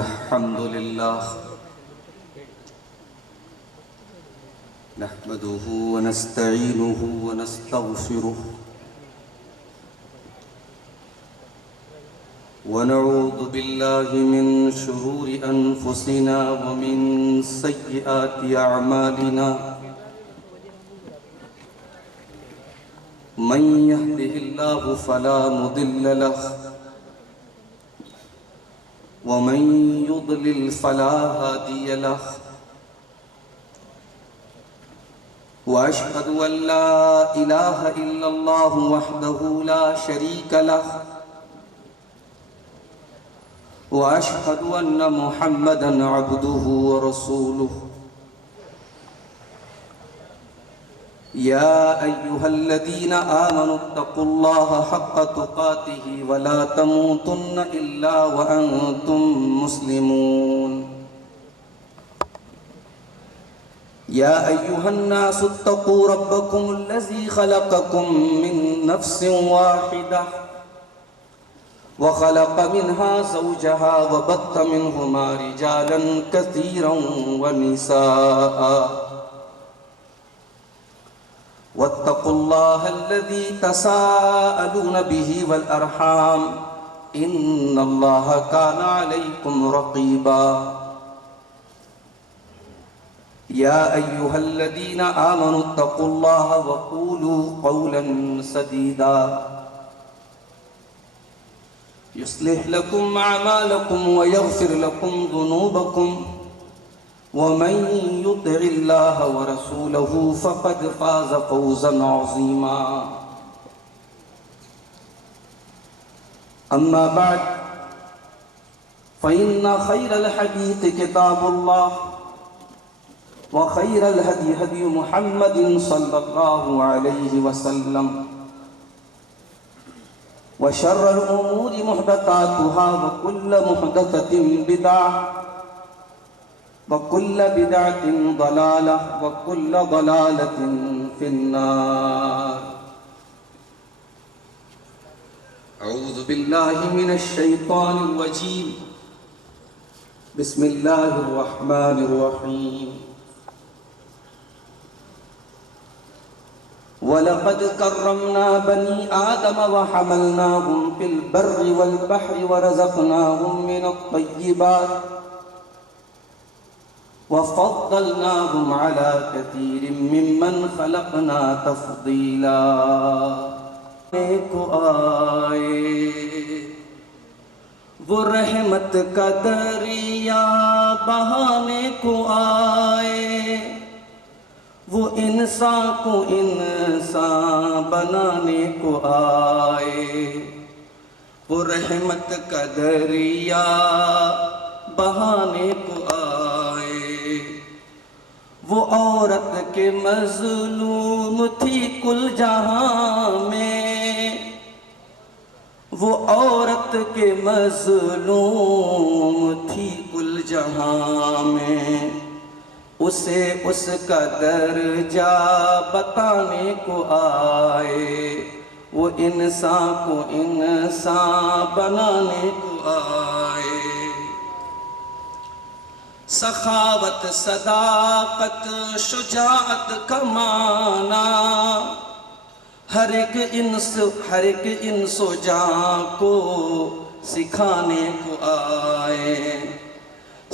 الحمد لله نحمده ونستعينه ونستغفره ونعوذ بالله من شرور أنفسنا ومن سيئات أعمالنا من يهده الله فلا مضل له ومن يضلل فلا هادي له وأشهد أن لا إله إلا الله وحده لا شريك له وأشهد أن محمدًا عبده ورسوله يا أيها الذين آمنوا اتقوا الله حق تقاته ولا تموتن إلا وأنتم مسلمون يا أيها الناس اتقوا ربكم الذي خلقكم من نفس واحدة وخلق منها زوجها وبث منهما رجالا كثيرا ونساء واتقوا الله الذي تساءلون به والأرحام إن الله كان عليكم رقيبا يا أيها الذين آمنوا اتقوا الله وقولوا قولا سديدا يصلح لكم أعمالكم ويغفر لكم ذنوبكم ومن يطع الله ورسوله فقد فاز فوزا عظيما أما بعد فإن خير الحديث كتاب الله وخير الهدي هدي محمد صلى الله عليه وسلم وشر الأمور محدثاتها وكل محدثة بدعة وكل بدعة ضلالة وكل ضلالة في النار أعوذ بالله من الشيطان الرجيم بسم الله الرحمن الرحيم وَلَقَدْ كَرَّمْنَا بَنِي آدَمَ وَحَمَلْنَاهُمْ فِي الْبَرِّ وَالْبَحْرِ وَرَزَقْنَاهُمْ مِنَ الطَّيِّبَاتِ وَفَضَّلْنَاهُمْ عَلَى كَثِيرٍ مِّمَّنْ خَلَقْنَا تَفْضِيلًا کو آئے وہ رحمت کا دریا بہانے کو آئے وہ انسان کو انسان بنانے کو آئے وہ رحمت کا دریا بہانے کو آئے وہ عورت کے مظلوم تھی کل جہاں میں وہ عورت کے مظلوم تھی کل جہاں میں اسے اس کا درجہ بتانے کو آئے وہ انسان کو انسان بنانے کو آئے سخاوت صداقت شجاعت کا معنی ہر ایک انس و جان کو سکھانے کو آئے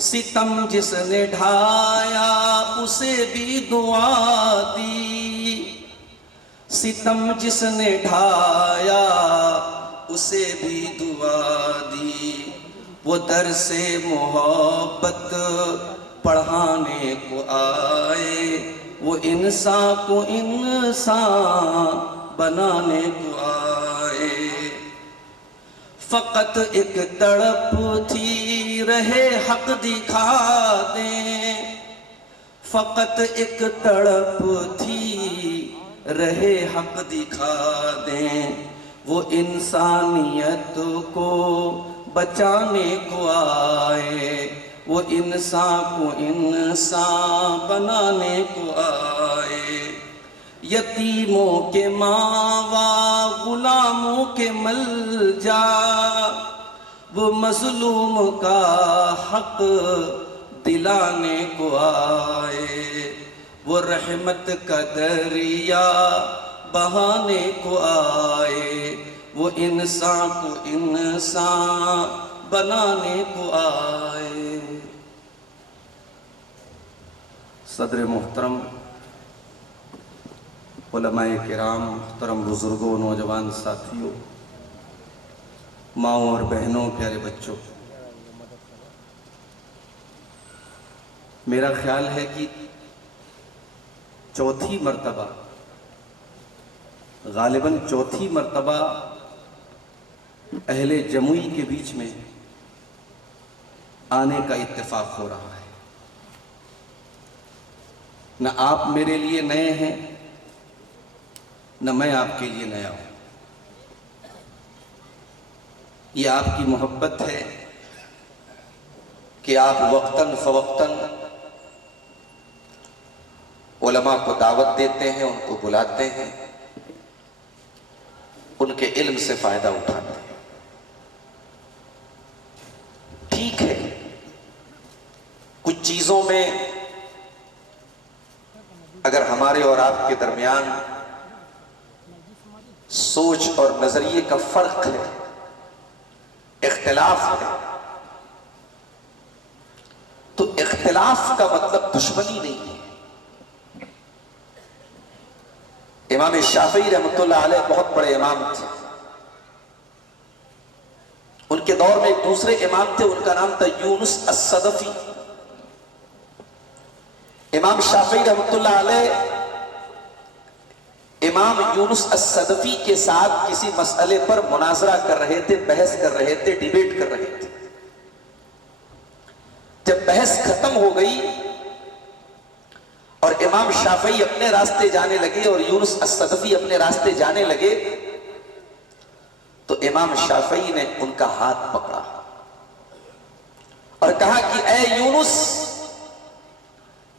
ستم جس نے ڈھایا اسے بھی دعا دی ستم جس نے ڈھایا اسے بھی دعا دی وہ درس محبت پڑھانے کو آئے وہ انسان کو انسان بنانے کو آئے فقط ایک تڑپ تھی رہے حق دکھا دیں فقط ایک تڑپ تھی رہے حق دکھا دیں وہ انسانیت کو بچانے کو آئے وہ انسان کو انسان بنانے کو آئے یتیموں کے ماوا غلاموں کے ملجا وہ مظلوم کا حق دلانے کو آئے، وہ رحمت کا دریا بہانے کو آئے، وہ انسان کو انسان بنانے کو آئے۔ صدر محترم، علماء کرام، محترم بزرگوں، نوجوان ساتھیوں، ماؤں اور بہنوں، پیارے بچوں، میرا خیال ہے کہ چوتھی مرتبہ، غالباً چوتھی مرتبہ اہل جموئی کے بیچ میں آنے کا اتفاق ہو رہا ہے۔ نہ آپ میرے لیے نئے ہیں، نہ میں آپ کے لیے نیا ہوں۔ یہ آپ کی محبت ہے کہ آپ وقتاً فوقتاً علماء کو دعوت دیتے ہیں، ان کو بلاتے ہیں، ان کے علم سے فائدہ اٹھاتے ہیں۔ ٹھیک ہے، کچھ چیزوں میں اگر ہمارے اور آپ کے درمیان سوچ اور نظریے کا فرق ہے، اختلاف ہے، تو اختلاف کا مطلب دشمنی نہیں ہے۔ امام شافعی رحمۃ اللہ علیہ بہت بڑے امام تھے۔ ان کے دور میں ایک دوسرے امام تھے، ان کا نام تھا یونس الصدفی۔ امام شافعی رحمۃ اللہ علیہ امام یونس الصدفی کے ساتھ کسی مسئلے پر مناظرہ کر رہے تھے، بحث کر رہے تھے، ڈیبیٹ کر رہے تھے۔ جب بحث ختم ہو گئی اور امام شافعی اپنے راستے جانے لگے اور یونس الصدفی اپنے راستے جانے لگے، تو امام شافعی نے ان کا ہاتھ پکڑا اور کہا کہ اے یونس،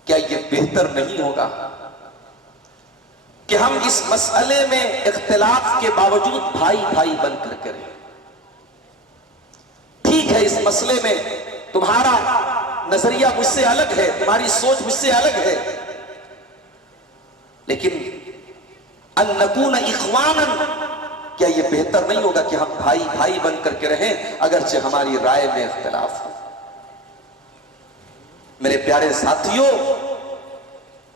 کیا یہ بہتر نہیں ہوگا کہ ہم اس مسئلے میں اختلاف کے باوجود بھائی بھائی بن کر کریں؟ ٹھیک ہے، اس مسئلے میں تمہارا نظریہ مجھ سے الگ ہے، تمہاری سوچ مجھ سے الگ ہے، لیکن ان نکون اخوانا، کیا یہ بہتر نہیں ہوگا کہ ہم بھائی بھائی بن کر کے رہیں اگرچہ ہماری رائے میں اختلاف ہو؟ میرے پیارے ساتھیوں،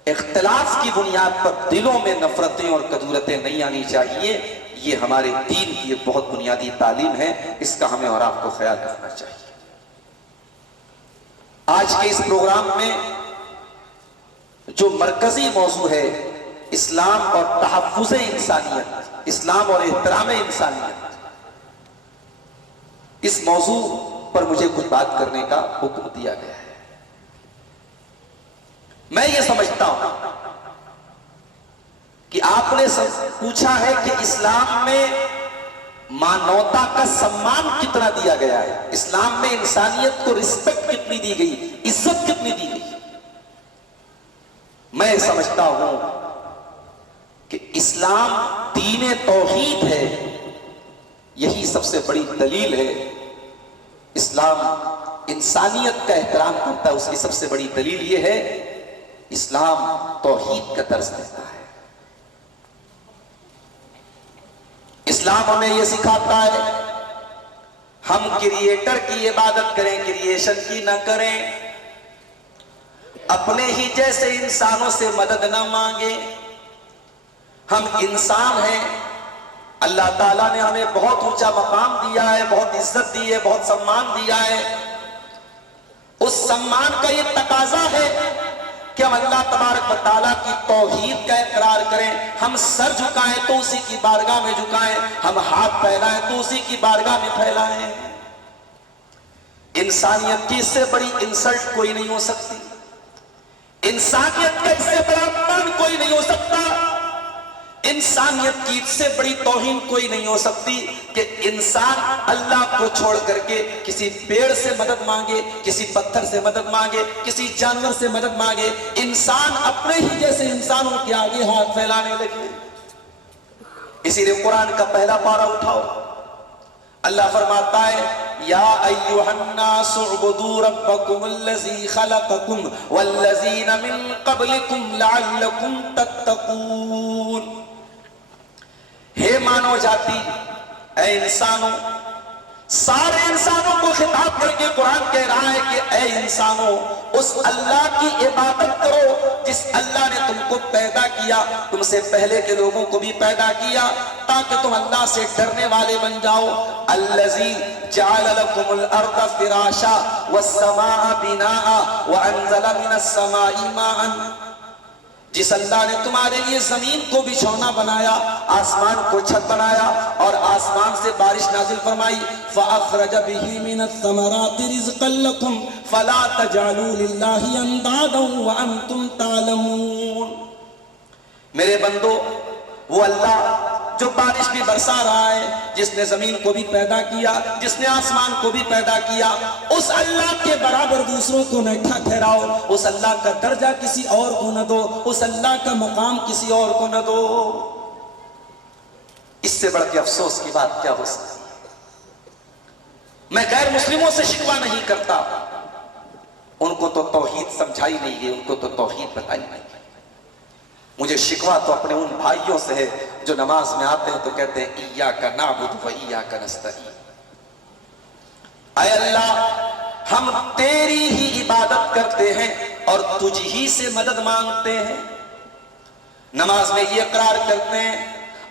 اختلاف کی بنیاد پر دلوں میں نفرتیں اور کدورتیں نہیں آنی چاہیے۔ یہ ہمارے دین کی ایک بہت بنیادی تعلیم ہے، اس کا ہمیں اور آپ کو خیال رکھنا چاہیے۔ آج کے اس پروگرام میں جو مرکزی موضوع ہے، اسلام اور تحفظ انسانیت، اسلام اور احترام انسانیت، اس موضوع پر مجھے کچھ بات کرنے کا حکم دیا گیا ہے۔ میں یہ سمجھتا ہوں کہ آپ نے پوچھا ہے کہ اسلام میں مانوتا کا سمان کتنا دیا گیا ہے، اسلام میں انسانیت کو رسپیکٹ کتنی دی گئی، عزت کتنی دی گئی۔ میں سمجھتا ہوں کہ اسلام دین توحید ہے، یہی سب سے بڑی دلیل ہے۔ اسلام انسانیت کا احترام کرتا ہے، اس کی سب سے بڑی دلیل یہ ہے اسلام توحید کا درس دیتا ہے۔ اسلام ہمیں یہ سکھاتا ہے ہم کریٹر کی عبادت کریں، کریشن کی نہ کریں، اپنے ہی جیسے انسانوں سے مدد نہ مانگیں۔ ہم انسان ہیں، اللہ تعالیٰ نے ہمیں بہت اونچا مقام دیا ہے، بہت عزت دی ہے، بہت سمان دیا ہے۔ اس سمان کا یہ تقاضا ہے کہ ہم اللہ تبارک و تعالیٰ کی توحید کا اقرار کریں، ہم سر جھکائیں تو اسی کی بارگاہ میں جھکائیں، ہم ہاتھ پھیلائیں تو اسی کی بارگاہ میں پھیلائیں۔ انسانیت کی اس سے بڑی انسلٹ کوئی نہیں ہو سکتی، انسانیت کا اس سے بڑا اپمان کوئی نہیں ہو سکتا، انسانیت کی اس سے بڑی توہین کوئی نہیں ہو سکتی کہ انسان اللہ کو چھوڑ کر کے کسی پیڑ سے مدد مانگے، کسی پتھر سے مدد مانگے، کسی جانور سے مدد مانگے۔ انسان اپنے ہی جیسے انسانوں کے آگے ہاتھ پھیلانے لگے۔ اسی لیے قرآن کا پہلا پارہ اٹھاؤ، اللہ فرماتا ہے یا ایھا الناس اعبدوا ربکم الذی خلقکم والذین من قبلکم لعلکم تتقون. ہے مانو جاتی، اے انسانوں، سارے انسانوں کو خطاب کر کے قرآن کہہ رہا ہے کہ اے انسانوں، اس اللہ کی عبادت کرو جس اللہ نے تم کو پیدا کیا، تم سے پہلے کے لوگوں کو بھی پیدا کیا تاکہ تم اللہ سے ڈرنے والے بن جاؤ. الذی جعل لکم الارض فراشا والسماء بناء وانزل من السماء ماء. جس اللہ نے تمہارے لیے زمین کو بچھونا بنایا، آسمان کو چھت بنایا اور آسمان سے بارش نازل فرمائی. فَأَخْرَجَ بِهِ مِنَ الثَّمَرَاتِ رِزْقًا لَكُمْ فَلَا تَجْعَلُوا لِلَّهِ أَنْدَادًا وَأَنْتُمْ تَعْلَمُونَ. میرے بندو، وہ اللہ جو بارش بھی برسا رہا ہے، جس نے زمین کو بھی پیدا کیا، جس نے آسمان کو بھی پیدا کیا، اس اللہ کے برابر دوسروں کو نہ ٹھہراؤ، اس اللہ کا درجہ کسی اور کو نہ دو، اس اللہ کا مقام کسی اور کو نہ دو. اس سے بڑھ کے افسوس کی بات کیا ہو سکتی ہے؟ میں غیر مسلموں سے شکوہ نہیں کرتا، ان کو تو توحید سمجھائی نہیں گئی، ان کو تو توحید بتائی نہیں گئی. مجھے شکوہ تو اپنے ان بھائیوں سے ہے جو نماز میں آتے ہیں تو کہتے ہیں ایاک نعبد و ایاک نستعین. اے اللہ، ہم تیری ہی عبادت کرتے ہیں اور تجھ ہی سے مدد مانگتے ہیں. نماز میں یہ اقرار کرتے ہیں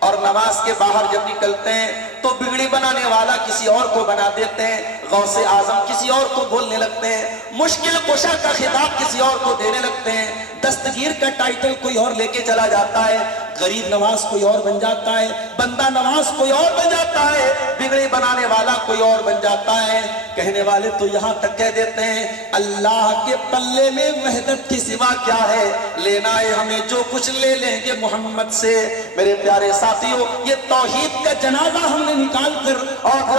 اور نماز کے باہر جب نکلتے ہیں تو بگڑی بنانے والا کسی اور کو بنا دیتے ہیں، غوث اعظم کسی اور کو بولنے لگتے ہیں، مشکل کشا کا خطاب کسی اور کو دینے لگتے ہیں، دستگیر کا ٹائٹل کوئی اور لے کے چلا جاتا ہے، غریب نواز کوئی اور بن جاتا ہے، بندہ نواز کوئی اور بن جاتا ہے، بگڑی بنانے والا کوئی اور بن جاتا ہے. کہنے والے تو یہاں تک کہہ دیتے ہیں اللہ کے پلے میں وحدت کے سوا کیا ہے، لینا ہے ہمیں جو کچھ لے لیں گے محمد سے. میرے پیارے ساتھیوں، یہ توحید کا جنازہ ہم نے نکال کر اور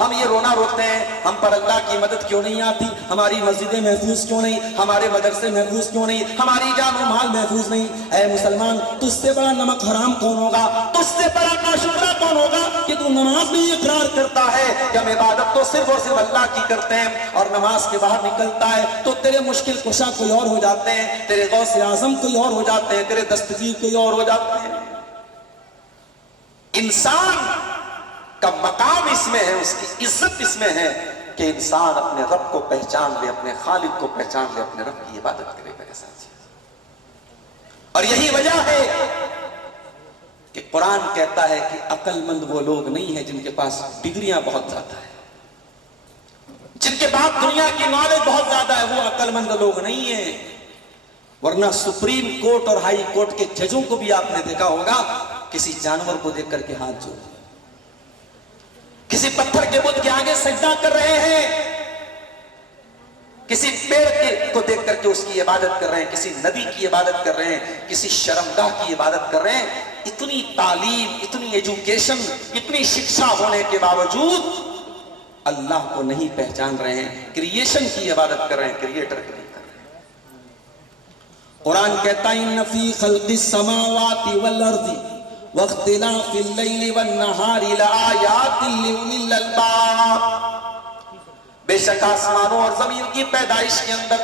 ہم یہ رونا روتے ہیں، ہم پر اللہ کی مدد کیوں نہیں آتی، ہماری مسجدیں محفوظ کیوں نہیں، ہمارے مدرسے محفوظ کیوں نہیں، ہماری جان و مال محفوظ نہیں. اے مسلمان، تجھ سے بڑا نمک حرام کون ہوگا، تجھ سے بڑا ناشکرا کون ہوگا کہ تو نماز میں یہ اقرار کرتا ہے کہ ہم عبادت تو صرف اور صرف اللہ کی کرتے ہیں، اور نماز کے باہر نکلتا ہے تو تیرے مشکل کشا کوئی اور ہو جاتے ہیں، تیرے غوث اعظم کوئی اور ہو جاتے ہیں، تیرے دستگیر کوئی اور ہو جاتے ہیں. انسان کا مقام اس میں ہے، اس کی عزت اس میں ہے کہ انسان اپنے رب کو پہچان لے، اپنے خالق کو پہچان لے، اپنے رب کی عبادت کرے میرے ساتھ. اور یہی وجہ ہے کہ قرآن کہتا ہے کہ عقل مند وہ لوگ نہیں ہیں جن کے پاس ڈگریاں بہت زیادہ ہیں، جن کے پاس دنیا کی نالج بہت زیادہ ہے، وہ عقل مند لوگ نہیں ہیں. ورنہ سپریم کورٹ اور ہائی کورٹ کے ججوں کو بھی آپ نے دیکھا ہوگا کسی جانور کو دیکھ کر کے ہاتھ جوڑ دیا، کسی پتھر کے بت کے آگے سجدہ کر رہے ہیں، کسی پیڑ کو دیکھ کر کے اس کی عبادت کر رہے ہیں، کسی ندی کی عبادت کر رہے ہیں، کسی شرمگاہ کی عبادت کر رہے ہیں. اتنی تعلیم، اتنی ایجوکیشن، اتنی شکشا ہونے کے باوجود اللہ کو نہیں پہچان رہے ہیں، کریشن کی عبادت کر رہے ہیں، کریٹر کی نہیں کر رہے ہیں. قرآن کہتا ہے ان فی خلق السماوات والارض واختلاف اللیل والنہار لآیات لأولی الالباب. بے شک آسمانوں اور زمین کی پیدائش کے اندر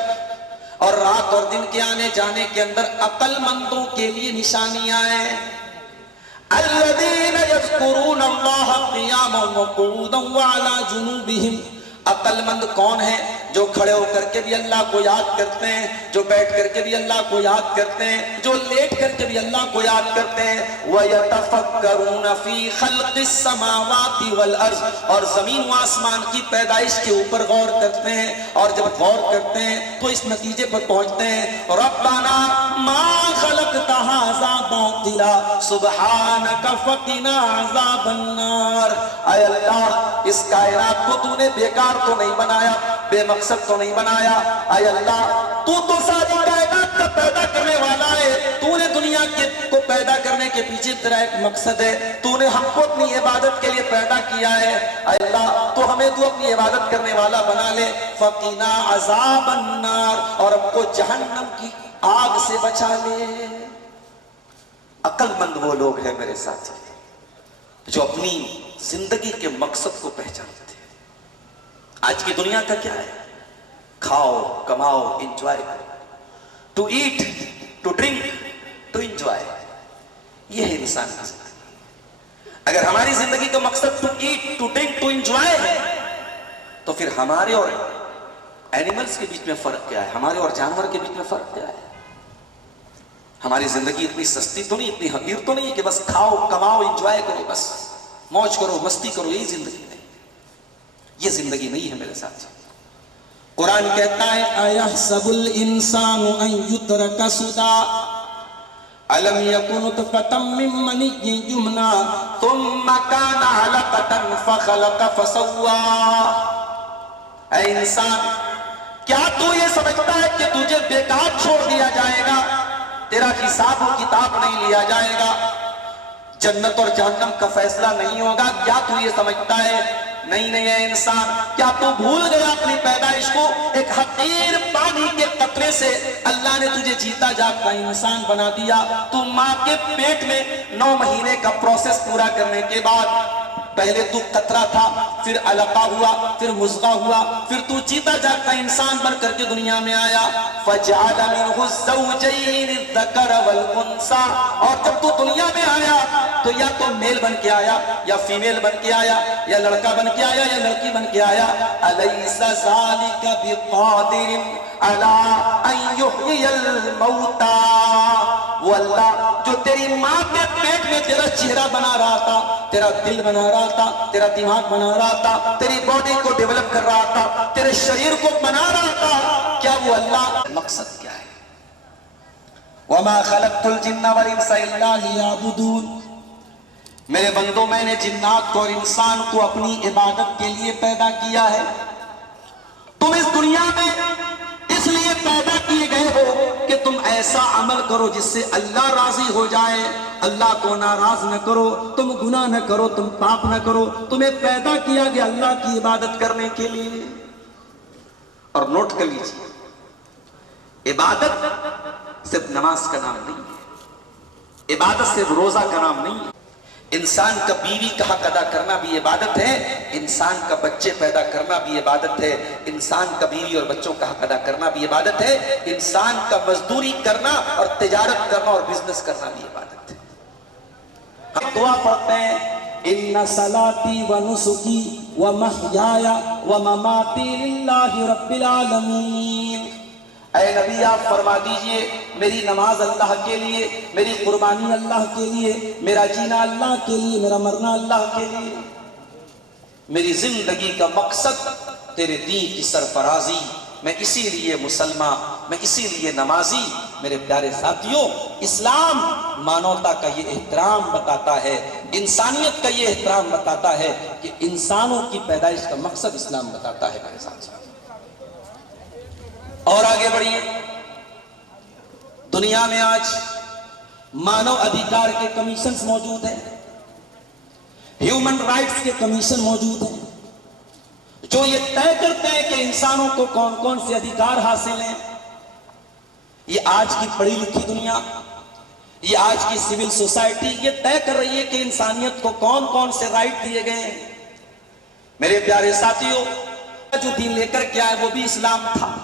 اور رات اور دن کے آنے جانے کے اندر عقل مندوں کے لیے نشانیاں ہیں. الذین یذکرون اللہ قیاما وقعودا وعلی جنوبہم. عقل مند کون ہے؟ جو کھڑے ہو کر کے بھی اللہ کو یاد کرتے ہیں، جو بیٹھ کر کے بھی اللہ کو یاد کرتے ہیں، جو لیٹ کر کے بھی اللہ کو یاد کرتے ہیں. وَيَتَفَكَّرُونَ فِي خَلْقِ السَّمَاوَاتِ وَالْأَرْضِ. اور زمین و آسمان کی پیدائش کے اوپر غور کرتے ہیں، اور جب غور کرتے ہیں تو اس نتیجے پر پہنچتے ہیں رَبَّنَا مَا خَلَقْتَ هَذَا بَاطِلًا سُبْحَانَكَ فَقِنَا عَذَابَ النَّارِ. اے اللہ، اس کائنات کو تو نے بیکار تو نہیں بنایا، بے مقصد تو نہیں بنایا. اے اللہ، تو ساری کائنات کا پیدا کرنے والا ہے، تو نے دنیا کو پیدا کرنے کے پیچھے تیرا ایک مقصد ہے، تو نے ہم کو اپنی عبادت کے لیے پیدا کیا ہے. اے اللہ، تو ہمیں تو اپنی عبادت کرنے والا بنا لے. فقنا عذاب النار. اور ہم کو جہنم کی آگ سے بچا لے. عقل مند وہ لوگ ہیں میرے ساتھی جو اپنی زندگی کے مقصد کو پہچانتے ہیں. آج کی دنیا کا کیا ہے؟ کھاؤ کماؤ انجوائے کرو. To eat to drink to enjoy. یہ ہے انسان کی زندگی. اگر ہماری زندگی کا مقصد to eat to drink to enjoy ہے تو پھر ہمارے اور اینیملز کے بیچ میں فرق کیا ہے؟ ہمارے اور جانور کے بیچ میں فرق کیا ہے؟ ہماری زندگی اتنی سستی تو نہیں، اتنی حقیر تو نہیں کہ بس کھاؤ کماؤ انجوائے کرو، بس موج کرو مستی کرو. یہی زندگی نہیں، یہ زندگی نہیں ہے میرے ساتھ. قرآن کہتا ہے اَيَحْسَبُ الْإِنسَانُ أَن يُتْرَكَ سُدًى أَلَمْ يَكُن نُطْفَةً مِّن مَّنِيٍّ يُمْنَىٰ ثُمَّ كَانَ عَلَقَةً فَخَلَقَ فَسَوَّىٰ. اے انسان، کیا تو یہ سمجھتا ہے کہ تجھے بیکار چھوڑ دیا جائے گا؟ تیرا حساب و کتاب نہیں لیا جائے گا، جنت اور جہنم کا فیصلہ نہیں ہوگا؟ کیا تو یہ سمجھتا ہے؟ نہیں نہیں اے انسان، کیا تو بھول گیا اپنی پیدائش کو؟ ایک حقیر پانی کے قطرے سے اللہ نے تجھے جیتا جاگتا انسان بنا دیا. تو ماں کے پیٹ میں 9 مہینے کا پروسیس پورا کرنے کے بعد پہلے تو قطرہ تھا، پھر علقہ ہوا، پھر مضغہ ہوا، پھر تو جیتا جاگتا انسان بن کر کے دنیا میں آیا. فَجَعَلَ مِنْهُ الزَّوْجَيْنِ الذَّكَرَ وَالْأُنثَىٰ. اور جب تو دنیا میں آیا تو یا تو میل بن کے آیا یا فیمیل بن کے آیا یا لڑکا بن کے آیا یا لڑکی بن کے آیا. أَلَيْسَ ذَلِكَ بِقَادِرٍ عَلَىٰ أَن يُحْيِيَ الْمَوْتَىٰ. وہ اللہ جو تیری ماں کے پیٹ میں تیرا چہرہ بنا رہا تھا، تیرا دل بنا رہا تھا، تیرا دماغ بنا رہا تھا، تیری باڈی کو ڈیولپ کر رہا تھا، تیرے شریر کو بنا رہا تھا، کیا وہ اللہ مقصد کیا ہے؟ وَمَا خَلَقْتُ الْجِنَّ وَالْإِنسَ إِلَّا لِيَعْبُدُونِ. میرے بندوں، میں نے جنات کو اور انسان کو اپنی عبادت کے لیے پیدا کیا ہے. تم اس دنیا میں اس لیے پیدا کیے گئے ہو کہ تم ایسا عمل کرو جس سے اللہ راضی ہو جائے. اللہ کو ناراض نہ کرو، تم گناہ نہ کرو، تم پاپ نہ کرو. تمہیں پیدا کیا گیا اللہ کی عبادت کرنے کے لیے. اور نوٹ کر لیجیے، عبادت صرف نماز کا نام نہیں ہے، عبادت صرف روزہ کا نام نہیں ہے. انسان کا بیوی کا حق ادا کرنا بھی عبادت ہے، انسان کا بچے پیدا کرنا بھی عبادت ہے، انسان کا بیوی اور بچوں کا حق ادا کرنا بھی عبادت ہے، انسان کا مزدوری کرنا اور تجارت کرنا اور بزنس کرنا بھی عبادت ہے. ہم دعا پڑھتے ہیں ان صلاتی و نسکی و محیای و مماتی للہ رب العالمین. اے نبی آپ فرما دیجئے میری نماز اللہ کے لیے، میری قربانی اللہ کے لیے، میرا جینا اللہ کے لیے، میرا مرنا اللہ کے لیے. میری زندگی کا مقصد تیرے دین کی سرفرازی. میں اسی لیے مسلمان، میں اسی لیے نمازی. میرے پیارے ساتھیوں، اسلام مانوتا کا یہ احترام بتاتا ہے، انسانیت کا یہ احترام بتاتا ہے کہ انسانوں کی پیدائش کا مقصد اسلام بتاتا ہے میرے ساتھ. اور آگے بڑھیے، دنیا میں آج مانو ادھیکار کے کمیشنز موجود ہیں، ہیومن رائٹس کے کمیشن موجود ہیں جو یہ طے کرتے ہیں کہ انسانوں کو کون کون سے ادھیکار حاصل ہیں. یہ آج کی پڑھی لکھی دنیا، یہ آج کی سول سوسائٹی یہ طے کر رہی ہے کہ انسانیت کو کون کون سے رائٹ دیے گئے ہیں. میرے پیارے ساتھیوں، جو دین لے کر کے آئے وہ بھی اسلام تھا.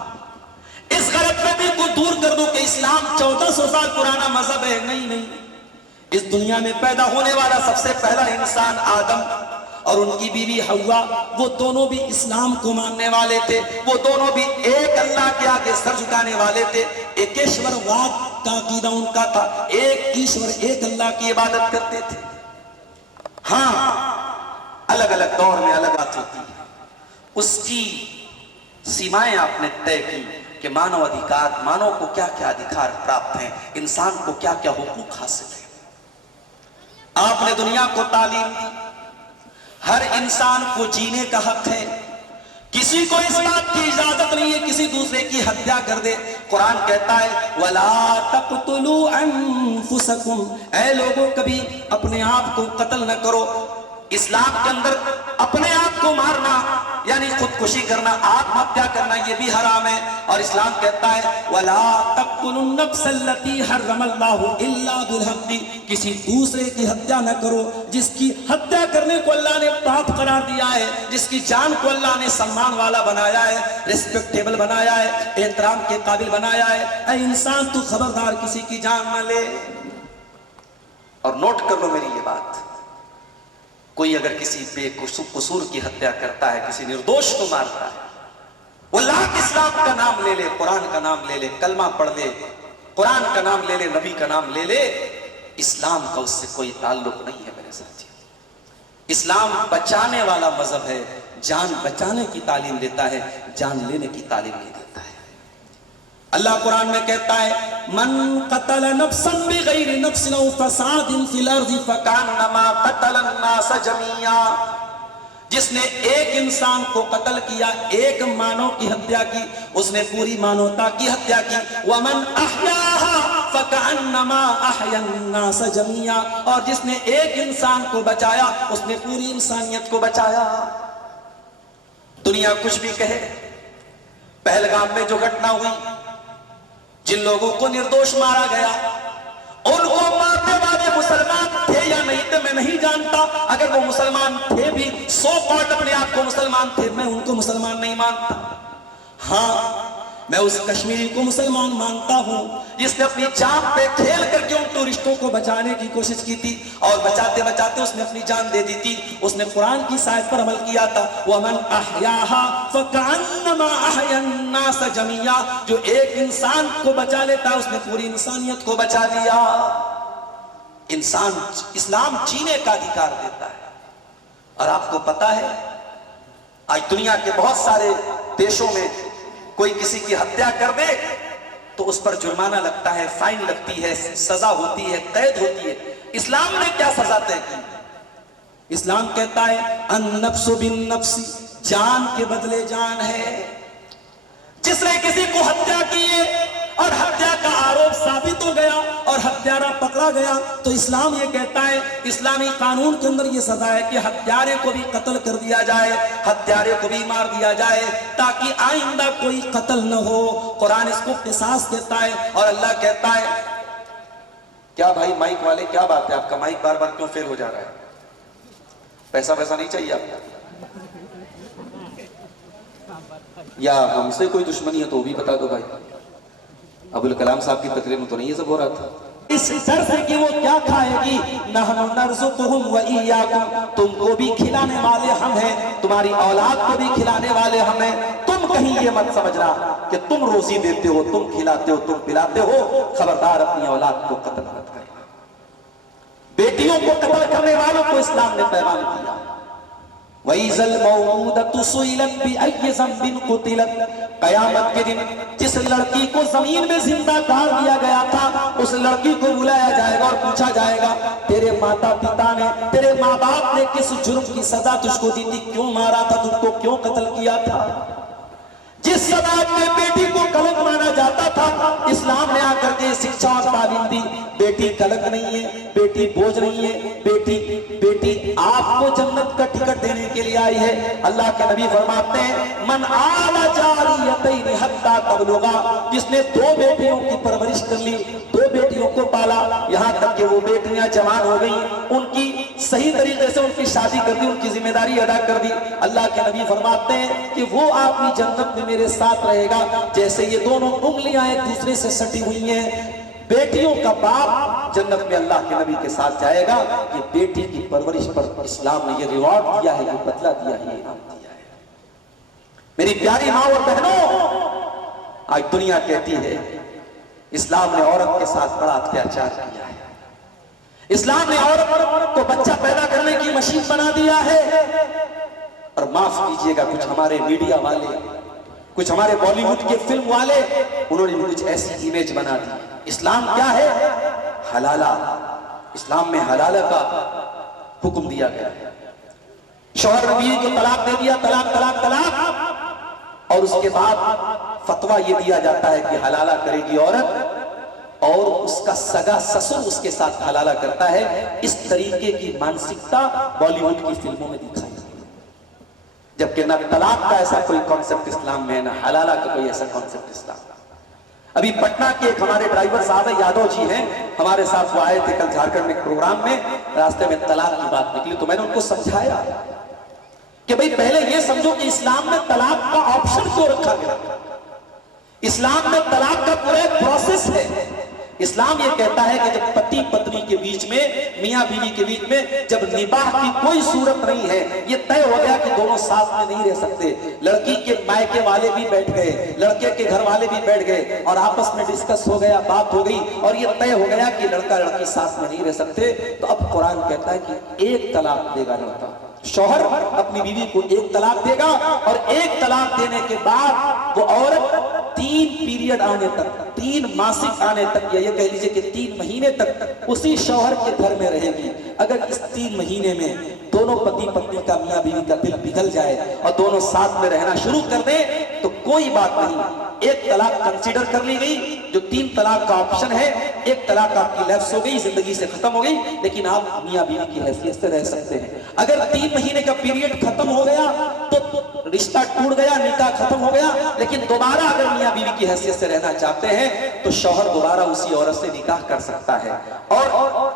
اس غلط فہمی کو دور کر دو کہ اسلام 1400 سال پرانا مذہب ہے. نہیں نہیں، اس دنیا میں پیدا ہونے والا سب سے پہلا انسان آدم اور ان کی بیوی حوا، وہ دونوں بھی اسلام کو ماننے والے تھے. وہ دونوں بھی ایک اللہ کے آگے سر جھکانے والے تھے. ایکیشور واد کا عقیدہ ان کا تھا، ایک ایشور ایک اللہ کی عبادت کرتے تھے. ہاں، الگ الگ دور میں الگ بات ہوتی ہے. اس کی سیمائیں آپ نے طے کی کہ مانو ادھیکار، مانو کو کیا کیا ادھیکار پراپت ہیں، انسان کو کیا کیا حقوق حاصل ہیں. آپ نے دنیا کو تعلیم دی، ہر انسان کو جینے کا حق ہے. کسی کو اس بات کی اجازت نہیں ہے کسی دوسرے کی ہتیا کر دے. قرآن کہتا ہے وَلَا تَقْتُلُوا أَنفُسَكُمْ. اے لوگوں، کبھی اپنے آپ کو قتل نہ کرو. اسلام کے اندر اپنے آپ کو مارنا یعنی خودکشی کرنا، آتم ہتیا کرنا، یہ بھی حرام ہے۔ اور اسلام کہتا ہے وَلَا تَقْتُلُوا النَّفْسَ الَّتِي حَرَّمَ اللَّهُ إِلَّا بِالْحَقِّ، کسی دوسرے کی ہتیا نہ کرو جس کی ہتیا کرنے کو اللہ نے پاپ قرار دیا ہے، جس کی جان کو اللہ نے سمان والا بنایا ہے، ریسپیکٹیبل بنایا ہے، احترام کے قابل بنایا ہے۔ اے انسان تو خبردار کسی کی جان نہ لے۔ اور نوٹ کر لو میری یہ بات، کوئی اگر کسی بے قصور کی ہتیا کرتا ہے، کسی نردوش کو مارتا ہے، وہ لاکھ اسلام کا نام لے لے، قرآن کا نام لے لے، کلمہ پڑھ لے، قرآن کا نام لے لے، نبی کا نام لے لے، اسلام کا اس سے کوئی تعلق نہیں ہے میرے ساتھی۔ اسلام بچانے والا مذہب ہے، جان بچانے کی تعلیم دیتا ہے، جان لینے کی تعلیم نہیں دیتا ہے۔ اللہ قرآن میں کہتا ہے من قتل نفسا بغیر نفس او فساد فی الارض فکانما قتل الناس جميعا، جس نے ایک انسان کو قتل کیا، ایک مانو کی ہتیا کی، اس نے پوری مانوتا کی ہتیا کی۔ ومن احیاها فکانما احیا الناس جميعا، اور جس نے ایک انسان کو بچایا اس نے پوری انسانیت کو بچایا۔ دنیا کچھ بھی کہے، پہلگام میں جو گھٹنا ہوئی، جن لوگوں کو نردوش مارا گیا، ان کو مارنے والے مسلمان تھے یا نہیں تھے میں نہیں جانتا، اگر وہ مسلمان تھے بھی، سو پارٹ اپنے آپ کو مسلمان تھے، میں ان کو مسلمان نہیں مانتا۔ ہاں میں اس کشمیری کو مسلمان مانتا ہوں جس نے اپنی جان پہ کھیل کر کے ان ٹورسٹوں کو بچانے کی کوشش کی تھی، اور بچاتے بچاتے اس نے اپنی جان دے دی تھی۔ اس نے قرآن کی آیت پر عمل کیا تھا وَمَنْ أَحْيَاهَا فَكَأَنَّمَا أَحْيَا النَّاسَ جَمِيعًا، جو ایک انسان کو بچا لیتا اس نے پوری انسانیت کو بچا لیا۔ انسان اسلام جینے کا ادھیکار دیتا ہے۔ اور آپ کو پتا ہے آج دنیا کے بہت سارے دیشوں میں کوئی کسی کی ہتیا کر دے تو اس پر جرمانہ لگتا ہے، فائن لگتی ہے، سزا ہوتی ہے، قید ہوتی ہے۔ اسلام نے کیا سزا طے کی؟ اسلام کہتا ہے النفس بالنفس، جان کے بدلے جان ہے۔ جس نے کسی کو ہتیا کی ہے اور ہتیا کا آروپ ثابت ہو گیا اور ہتھیارہ پکڑا گیا تو اسلام یہ کہتا ہے، اسلامی قانون کے اندر یہ سزا ہے کہ ہتھیارے کو بھی قتل کر دیا جائے، ہتھیارے کو بھی مار دیا جائے تاکہ آئندہ کوئی قتل نہ ہو۔ قرآن اس کو قصاص کہتا ہے۔ اور اللہ کہتا ہے، کیا بھائی مائک والے کیا بات ہے، آپ کا مائک بار بار کیوں فیل ہو جا رہا ہے؟ پیسہ نہیں چاہیے آپ کو یا ہم سے کوئی دشمنی ہے تو وہ بھی بتا دو بھائی۔ ابوالکلام صاحب کی تقریر میں تو نہیں یہ سب ہو رہا تھا؟ اس ڈر سے کہ وہ کیا کھائے گی، نحن نرزقہم وإیاکم، تم کو بھی کھلانے والے ہم ہیں، تمہاری اولاد کو بھی کھلانے والے ہم ہیں۔ تم کہیں یہ مت سمجھنا کہ تم روزی دیتے ہو، تم کھلاتے ہو، تم پلاتے ہو، خبردار اپنی اولاد کو قتل مت کرنا۔ بیٹیوں کو قتل کرنے والوں کو اسلام نے پیغام دیا وَإِذَا الْمَوْءُودَةُ سُئِلَتْ بِأَيِّ ذَنبٍ قُتِلَتْ، قیامت کے دن جس لڑکی کو زمین میں زندہ گاڑ دیا گیا تھا اس لڑکی کو بلایا جائے گا اور پوچھا جائے گا تیرے ماتا پتا نے، تیرے ماں باپ نے کس جرم کی سزا تجھ کو دی تھی، کیوں مارا تھا، تجھ کو کیوں قتل کیا تھا؟ جس سماج میں بیٹی کو کلنک مانا جاتا تھا اسلام نے آ کر کے شکشا اور تعلیم دی، بیٹی کلنک نہیں ہے، بیٹی بوجھ نہیں ہے، بیٹی آپ کو جنت کا ٹکٹ دینے کے لیے آئی ہے۔ اللہ کے نبی فرماتے ہیں من آل جاریتین حتی تبلغا، جس نے دو بیٹیوں کی پرورش کر لی، دو بیٹیوں کو پالا یہاں تک کہ وہ بیٹیاں جوان ہو گئیں، ان کی صحیح طریقے سے ان کی شادی کر دی، ان کی ذمہ داری ادا کر دی، اللہ کے نبی فرماتے ہیں کہ وہ آپ کی جنت میں میرے ساتھ رہے گا جیسے یہ دونوں انگلیاں ایک دوسرے سے سٹی ہوئی ہیں۔ بیٹیوں کا باپ جنت میں اللہ کے نبی کے ساتھ جائے گا۔ یہ بیٹی کی پرورش پر اسلام نے یہ ریوارڈ دیا ہے، یہ بدلہ دیا ہے، یہ انعام دیا ہے۔ میری پیاری ماں اور بہنوں، آج دنیا کہتی ہے اسلام نے عورت کے ساتھ بڑا اتیاچار کیا ہے، اسلام نے عورت کو بچہ پیدا کرنے کی مشین بنا دیا ہے۔ اور معاف کیجئے گا کچھ ہمارے میڈیا والے، کچھ ہمارے بالی ووڈ کے فلم والے، انہوں نے کچھ ایسی امیج بنا دی۔ اسلام کیا ہے؟ حلالہ، اسلام میں حلالہ کا حکم دیا گیا ہے۔ شوہر نے بیوی کو طلاق دے دیا، طلاق طلاق طلاق، اور اس کے بعد فتویٰ یہ دیا جاتا ہے کہ حلالہ کرے گی عورت اور اس کا سگا سسر اس کے ساتھ حلالہ کرتا ہے. اس طریقے کی مانسکتا بالی ووڈ کی فلموں میں دکھائی جاتی ہے، جبکہ نہ طلاق کا ایسا کوئی کانسیپٹ اسلام میں ہے، نہ حلالہ کا کوئی ایسا کانسیپٹ اسلام میں. ابھی پٹنہ کے ایک ہمارے ڈرائیور صاحب یادو جی ہیں، ہمارے ساتھ وہ آئے تھے کل جھارکھنڈ میں پروگرام میں، راستے میں طلاق کی بات نکلی تو میں نے ان کو سمجھایا کہ بھئی پہلے یہ سمجھو کہ اسلام میں طلاق کا آپشن کیوں رکھا گیا. اسلام میں طلاق کا پورا ایک پروسیس ہے. اسلام یہ کہتا ہے کہ جب پتی پتنی کے بیچ میں، میاں بیوی کے بیچ میں جب نباہ کی کوئی صورت نہیں ہے، یہ طے ہو گیا کہ دونوں ساتھ میں نہیں رہ سکتے، لڑکی کے مائکے والے بھی بیٹھ گئے، لڑکے کے گھر والے بھی بیٹھ گئے اور آپس میں ڈسکس ہو گیا، بات ہو گئی اور یہ طے ہو گیا کہ لڑکا لڑکی ساتھ میں نہیں رہ سکتے، تو اب قرآن کہتا ہے کہ ایک طلاق دے گا لڑکا. شوہر اپنی بیوی کو ایک طلاق دے گا اور ایک طلاق دینے کے بعد وہ عورت 3 پیریڈ آنے تک، 3 ماسک آنے تک، یا یہ کہہ لیجئے کہ 3 مہینے تک اسی شوہر کے گھر میں رہے گی. اگر اس 3 مہینے میں دونوں پتی پتنی کا، میاں بیوی کا دل پگھل جائے اور دونوں ساتھ میں رہنا شروع کر دیں تو کوئی بات نہیں، ایک طلاق کنسیڈر کر لی گئی. جو 3 طلاق کا آپشن ہے، ایک طلاق آپ کی لیپس ہو گئی، زندگی سے ختم ہو گئی، لیکن آپ میاں بیوی کی حیثیت سے رہ سکتے ہیں. اگر 3 مہینے کا پیریڈ ختم ہو گیا تو رشتہ ٹوٹ گیا، نکاح ختم ہو گیا، لیکن دوبارہ اگر میاں بیوی کی حیثیت سے رہنا چاہتے ہیں تو شوہر دوبارہ اسی عورت سے نکاح کر سکتا ہے. اور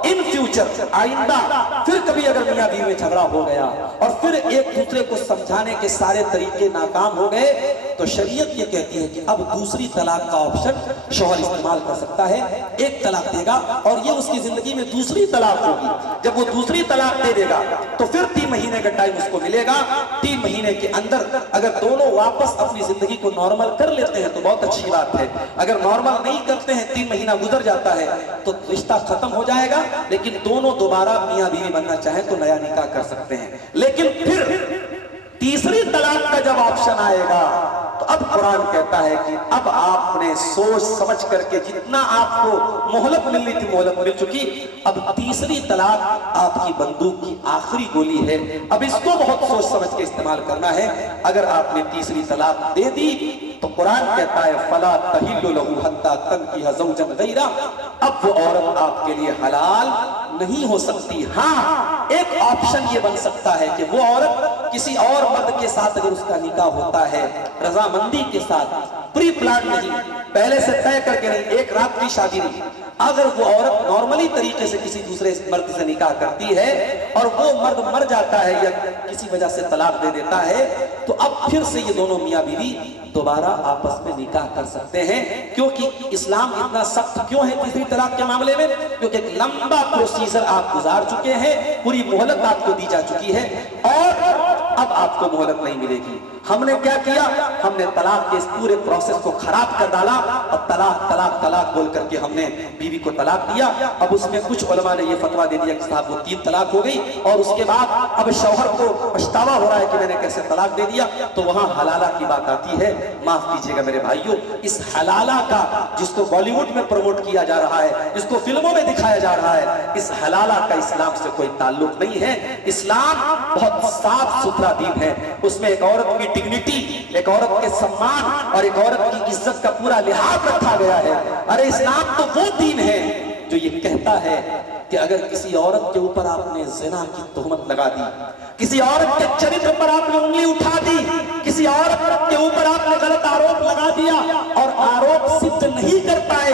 ان فیوچر آئندہ پھر کبھی اگر میاں بیوی میں جھگڑا ہو گیا اور پھر ایک دوسرے کو سمجھانے کے سارے طریقے ناکام ہو گئے تو شریعت یہ کہتی ہے کہ اب دوسری طلاق کا آپشن شوہر استعمال کر سکتا ہے. ایک طلاق دے گا اور یہ اس کی زندگی میں دوسری طلاق ہوگی. جب وہ دوسری طلاق دے دے گا تو پھر 3 مہینے کا ٹائم اس کو ملے گا. 3 مہینے کے اندر اگر دونوں واپس اپنی زندگی کو نارمل کر لیتے ہیں تو بہت اچھی بات ہے. اگر نارمل نہیں کرتے ہیں، 3 مہینہ گزر جاتا ہے تو رشتہ ختم ہو جائے گا، لیکن دونوں دوبارہ میاں بیوی بننا چاہیں تو نیا نکاح کر سکتے ہیں. لیکن پھر تیسری طلاق کا جب آپشن آئے گا تو اب قرآن کہتا ہے کہ اب آپ نے سوچ سمجھ کر کے جتنا آپ کو مہلت ملنی تھی مہلت مل چکی، اب تیسری طلاق آپ کی بندوق کی آخری گولی ہے. اب اس کو بہت سوچ سمجھ کے استعمال کرنا ہے. اگر آپ نے تیسری طلاق دے دی تو قرآن کہتا ہے فَلَا تَحِلُّ لَهُ حَتَّى تَنكِحَ زَوْجًا غَيْرَهُ، اب وہ عورت آپ کے لیے حلال نہیں ہو سکتی. ہاں ایک آپشن یہ بن سکتا ہے کہ وہ عورت کسی اور مرد کے ساتھ اگر اس کا نکاح ہوتا ہے رضامندی کے ساتھ، پری پلان نہیں، پہلے سے طے کر کے نہیں، ایک رات کی شادی نہیں، اگر وہ عورت نارملی طریقے سے کسی دوسرے مرد سے نکاح کرتی ہے اور وہ مرد مر جاتا ہے یا کسی وجہ سے طلاق دے دیتا ہے تو اب پھر سے یہ دونوں میاں بیوی دوبارہ آپس میں نکاح کر سکتے ہیں. کیونکہ اسلام اتنا سخت کیوں ہے تیسری طلاق کے معاملے میں؟ کیونکہ ایک لمبا پروسیجر آپ گزار چکے ہیں، پوری مہلت آپ کو دی جا چکی ہے اور اب آپ کو مہلت نہیں ملے گی. ہم نے کیا کیا؟ ہم نے طلاق کے اس پورے پروسیس کو خراب کر ڈالا اور طلاق طلاق طلاق بول کر کے ہم نے بیوی کو طلاق دیا. اب اس میں کچھ علماء نے یہ فتویٰ دے دیا کہ صاحب وہ 3 طلاق ہو گئی اور اس کے بعد اب شوہر کو پچھتاوا ہو رہا ہے کہ میں نے کیسے طلاق دے دیا. تو وہاں حلالہ کی بات آتی ہے. معاف کیجئے گا میرے بھائیوں، اس حلالہ کا جس کو بالی ووڈ میں پروموٹ کیا جا رہا ہے، جس کو فلموں میں دکھایا جا رہا ہے، اس حلالہ کا اسلام سے کوئی تعلق نہیں ہے. اسلام بہت صاف ستھرا دین ہے. اس میں ایک عورت کی ڈگنیٹی، ایک عورت کے سمان اور ایک عورت کی عزت کا پورا لحاظ رکھا گیا ہے. ارے اسلام تو وہ دین ہے جو یہ کہتا ہے کہ اگر کسی عورت کے اوپر آپ نے زنا کی تہمت لگا دی، کسی عورت کے چرتر پر آپ نے انگلی اٹھا دی، کسی عورت کے اوپر آپ نے غلط آروپ لگا دیا اور آروپ ثبت نہیں کر پائے،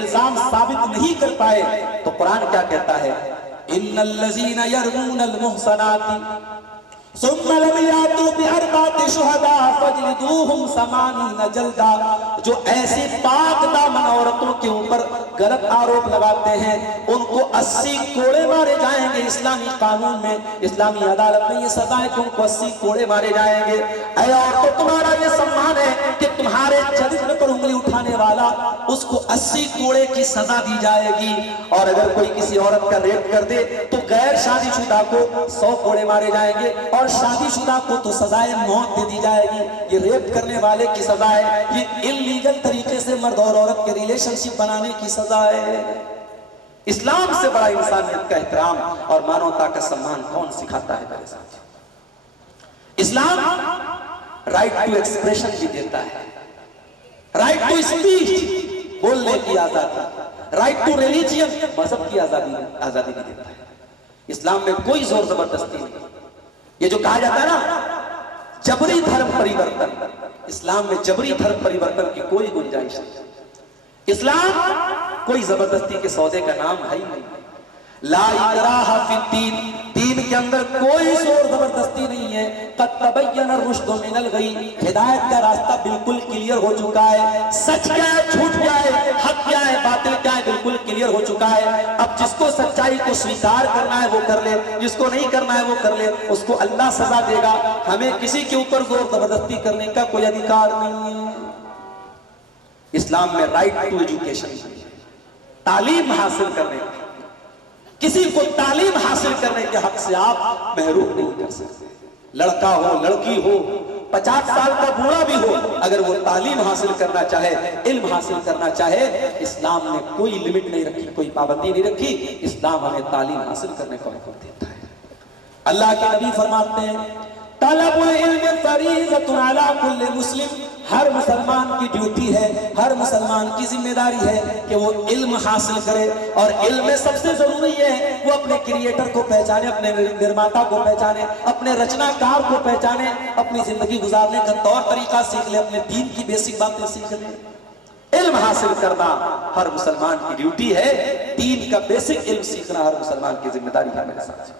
الزام ثابت نہیں کر پائے، تو قرآن کیا کہتا ہے؟ ان الذین یرمون المحصنات ثم لم یاتوا باربعۃ شہداء فاجلدوہم 80 جلدہ، جو ایسی پاک دامن عورتوں کے اوپر غلط آروپ لگاتے ہیں ان کو 80 کوڑے مارے جائیں گے. اسلامی قانون میں، اسلامی عدالت میں یہ سزا ہے کہ ان کو 80 کوڑے مارے جائیں گے. اے عورتوں، تمہارا یہ سمان ہے کہ تمہارے چرتر پر انگلی اٹھانے والا اس کو 80 کوڑے کی سزا دی جائے گی. اور اگر کوئی کسی عورت کا ریپ کر دے تو غیر شادی شدہ کو 100 کوڑے مارے جائیں گے اور شادی شدہ کو تو سزائے موت دے دی جائے گی. یہ ریپ کرنے والے کی سزا ہے، یہ انلیگل طریقے سے مرد اور عورت کے ریلیشن شپ بنانے کی سزا ہے. اسلام سے بڑا انسانیت کا احترام اور مانوتا کا سمان کون سکھاتا ہے میرے ساتھ؟ اسلام رائٹ ٹو ایکسپریشن بھی دیتا ہے، رائٹ ٹو اسپیچ. بولنے کی آزادی، رائٹ ٹو ریلیجن، مذہب کی آزادی بھی دیتا ہے۔ اسلام میں کوئی زور زبردستی نہیں۔ یہ جو کہا جاتا ہے نا جبری دھرم پریورتن، اسلام میں جبری دھرم پریورتن کی کوئی گنجائش نہیں۔ اسلام کوئی زبردستی کے سودے کا نام ہے ہی نہیں۔ لا اکراہ فی الدین، دین کے اندر کوئی زور زبردستی نہیں ہے۔ قد تبین الرشد من الغی، ہدایت کا راستہ بالکل کلیئر ہو چکا ہے۔ سچ کیا ہے، جھوٹ کیا ہے، حق کیا ہے، باطل کیا ہے، بالکل کلیئر ہو چکا ہے۔ اب جس کو سچائی کو سویکار کرنا ہے وہ کر لے، جس کو نہیں کرنا ہے وہ کر لے، اس کو اللہ سزا دے گا۔ ہمیں کسی کے اوپر زور زبردستی کرنے کا کوئی ادھیکار نہیں ہے۔ اسلام میں رائٹ ٹو ایجوکیشن، تعلیم حاصل کرنے کا، کسی کو تعلیم حاصل کرنے کے حق سے آپ محروم نہیں کر سکتے۔ لڑکا ہو، لڑکی ہو، 50 سال کا بوڑھا بھی ہو، اگر وہ تعلیم حاصل کرنا چاہے، علم حاصل کرنا چاہے، اسلام نے کوئی لمٹ نہیں رکھی، کوئی پابندی نہیں رکھی۔ اسلام ہمیں تعلیم حاصل کرنے کا حکم دیتا ہے۔ اللہ کے نبی فرماتے ہیں طلب العلم فریضۃ علی کل مسلم، ہر مسلمان کی ڈیوٹی ہے، ہر مسلمان کی ذمہ داری ہے کہ وہ علم حاصل کرے، اور علم میں سب سے ضروری ہے وہ اپنے کریٹر کو پہچانے، اپنے نرماتا کو پہچانے، اپنے رچنا کار کو پہچانے، اپنی زندگی گزارنے کا طور طریقہ سیکھ لے، اپنے دین کی بیسک باتیں سیکھ لے۔ علم حاصل کرنا ہر مسلمان کی ڈیوٹی ہے، دین کا بیسک علم سیکھنا ہر مسلمان کی ذمہ داری ہے میرے ساتھ۔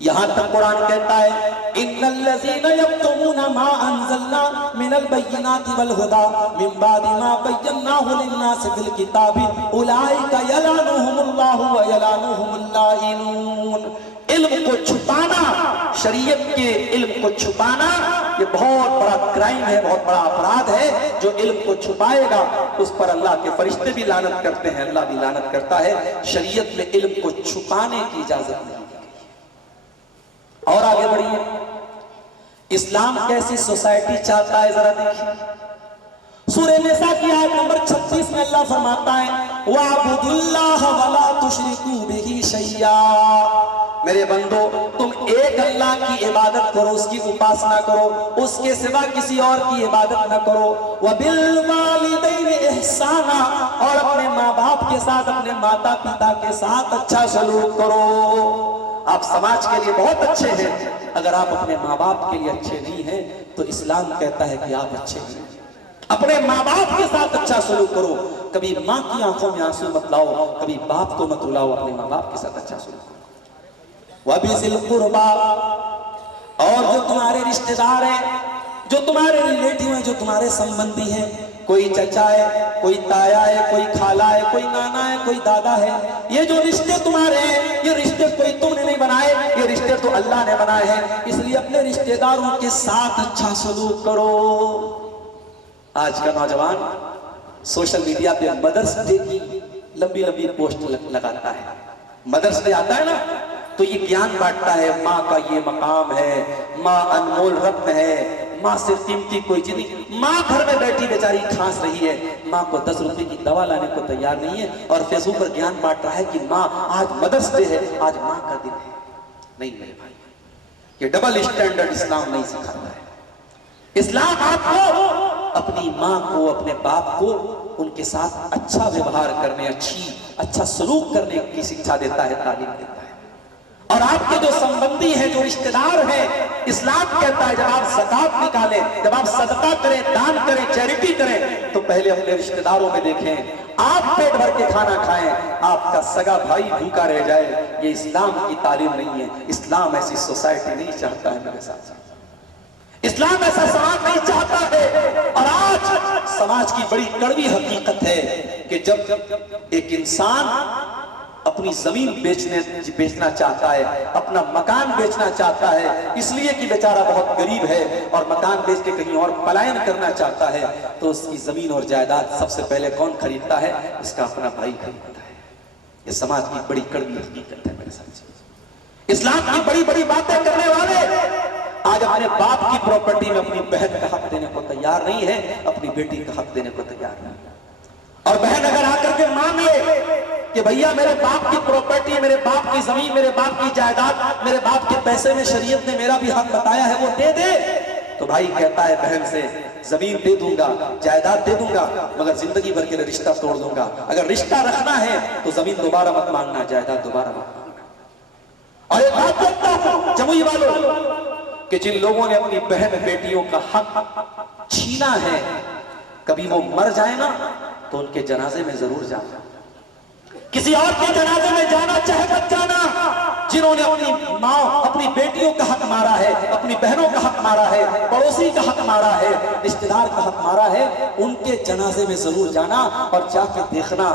یہاں تک قرآن کہتا ہے ان الذین یکتمون ما انزلنا من البینات والہدی من بعد ما بیناہ للناس فی الکتاب اولئک یلعنہم اللہ ویلعنہم اللاعنون۔ علم کو چھپانا، شریعت کے علم کو چھپانا، یہ بہت بڑا کرائم ہے، بہت بڑا اپرادھ ہے۔ جو علم کو چھپائے گا اس پر اللہ کے فرشتے بھی لعنت کرتے ہیں، اللہ بھی لعنت کرتا ہے۔ شریعت میں علم کو چھپانے کی اجازت نہیں۔ اور آگے بڑھیے، اسلام کیسی سوسائٹی چاہتا ہے ذرا دیکھیں۔ سورہ نساء کی آیت نمبر 36 میں اللہ فرماتا ہے وَاعْبُدُوا اللَّهَ وَلَا تُشْرِكُوا بِهِ شَيْئًا، میرے بندو تم ایک اللہ کی عبادت کرو، اس کی اپاسنا کرو، اس کے سوا کسی اور کی عبادت نہ کرو۔ وَبِالْوَالِدَيْنِ إِحْسَانًا، اور اپنے ماں باپ کے ساتھ، اپنے ماتا پتا کے ساتھ اچھا سلوک کرو۔ آپ سماج کے لیے بہت اچھے ہیں، اگر آپ اپنے ماں باپ کے لیے اچھے نہیں ہیں تو اسلام کہتا ہے کہ آپ اچھے ہیں۔ اپنے ماں باپ کے ساتھ اچھا سلوک کرو، کبھی ماں کی آنکھوں میں آنسو مت لاؤ، کبھی باپ کو مت رلاؤ، اپنے ماں باپ کے ساتھ اچھا سلوک کرو۔ وَبِذِي الْقُرْبَىٰ، اور جو تمہارے رشتہ دار ہیں، جو تمہارے ریلیٹیو ہیں، جو تمہارے سمبندی ہیں، کوئی چچا ہے، کوئی تایا ہے، کوئی کھالا ہے، کوئی نانا ہے، کوئی دادا ہے، یہ جو رشتے تمہارے ہیں، یہ رشتے کوئی تم نے نہیں بنائے، یہ رشتے تو اللہ نے بنائے ہیں، اس لیے اپنے رشتے داروں کے ساتھ اچھا سلوک کرو۔ آج کا نوجوان سوشل میڈیا پہ مدرس ڈے کی لمبی لمبی پوسٹ لگاتا ہے۔ مدرس ڈے آتا ہے نا تو یہ گیان بانٹتا ہے، ماں کا یہ مقام ہے، ماں انمول رتن ہے، ماں سے قیمتی کوئی چیز نہیں۔ ماں گھر میں بیٹھی بیچاری کھانس رہی ہے، ماں کو 10 روپے کی دوا لانے کو تیار نہیں ہے، اور فیس بک پر گیان بانٹ رہا ہے کہ ماں آج مدرس ڈے ہے، آج ماں کا دن ہے۔ نہیں میرے بھائی، یہ ڈبل اسٹینڈرڈ اسلام نہیں سکھاتا ہے۔ اسلام آپ کو اپنی ماں کو، اپنے باپ کو ان کے ساتھ اچھا ویوہار کرنے، اچھا سلوک کرنے کی شکشا دیتا ہے، تعلیم دیتا ہے۔ اور آپ کے جو سمبندی ہیں، جو رشتہ دار ہیں، اسلام کہتا ہے جب آپ زکات نکالیں، جب آپ صدقہ کریں، دان کریں، چیریٹی کریں، تو پہلے اپنے رشتہ داروں میں دیکھیں، آپ پیٹ بھر کے کھانا کھائیں، آپ کا سگا بھائی بھوکا رہ جائے۔ یہ اسلام کی تعلیم نہیں ہے۔ اسلام ایسی سوسائٹی نہیں چاہتا ہے میرے ساتھ، اسلام ایسا سماج نہیں چاہتا ہے۔ اور آج سماج کی بڑی کڑوی حقیقت ہے کہ جب ایک انسان اپنی زمین بیچنا چاہتا ہے، اپنا مکان بیچنا چاہتا ہے، اس لیے کہ بیچارہ بہت غریب ہے اور مکان بیچ کے کہیں اور پلائن کرنا چاہتا ہے، تو اس کی زمین اور جائیداد سب سے پہلے کون خریدتا ہے؟ اس کا اپنا بھائی خریدتا ہے۔ یہ سماج کی بڑی کڑوی حقیقت ہے میرے ساتھ۔ اسلام کی بڑی بڑی باتیں کرنے والے آج اپنے باپ کی پراپرٹی میں اپنی بہن کا حق دینے کو تیار نہیں ہے، اپنی بیٹی کا حق دینے کو تیار نہیں ہے۔ اور بہن اگر آ کر کے مانگ لے کہ بھیا میرے باپ کی پراپرٹی، میرے باپ کی زمین، میرے باپ کی جائیداد، میرے باپ کے پیسے میں شریعت نے میرا بھی حق بتایا ہے، وہ دے دے، تو بھائی کہتا ہے بہن سے زمین دے دوں گا، جائیداد دے دوں گا، مگر زندگی بھر کے لیے رشتہ توڑ دوں گا۔ اگر رشتہ رکھنا ہے تو زمین دوبارہ مت مانگنا، جائیداد دوبارہ مت مانگنا۔ اور ایک بات کہتا ہوں جموئی والوں کہ جن لوگوں نے اپنی بہن بیٹیوں کا حق چھینا ہے، کبھی وہ مر جائے نا تو ان کے جنازے میں ضرور جانا، کسی اور کے جنازے میں جانا چاہے مت جانا۔ جنہوں نے اپنی ماں، اپنی بیٹیوں کا حق مارا ہے، اپنی بہنوں کا حق مارا ہے، پڑوسی کا حق مارا ہے، رشتہ دار کا حق مارا ہے، ان کے جنازے میں ضرور جانا اور جا کے دیکھنا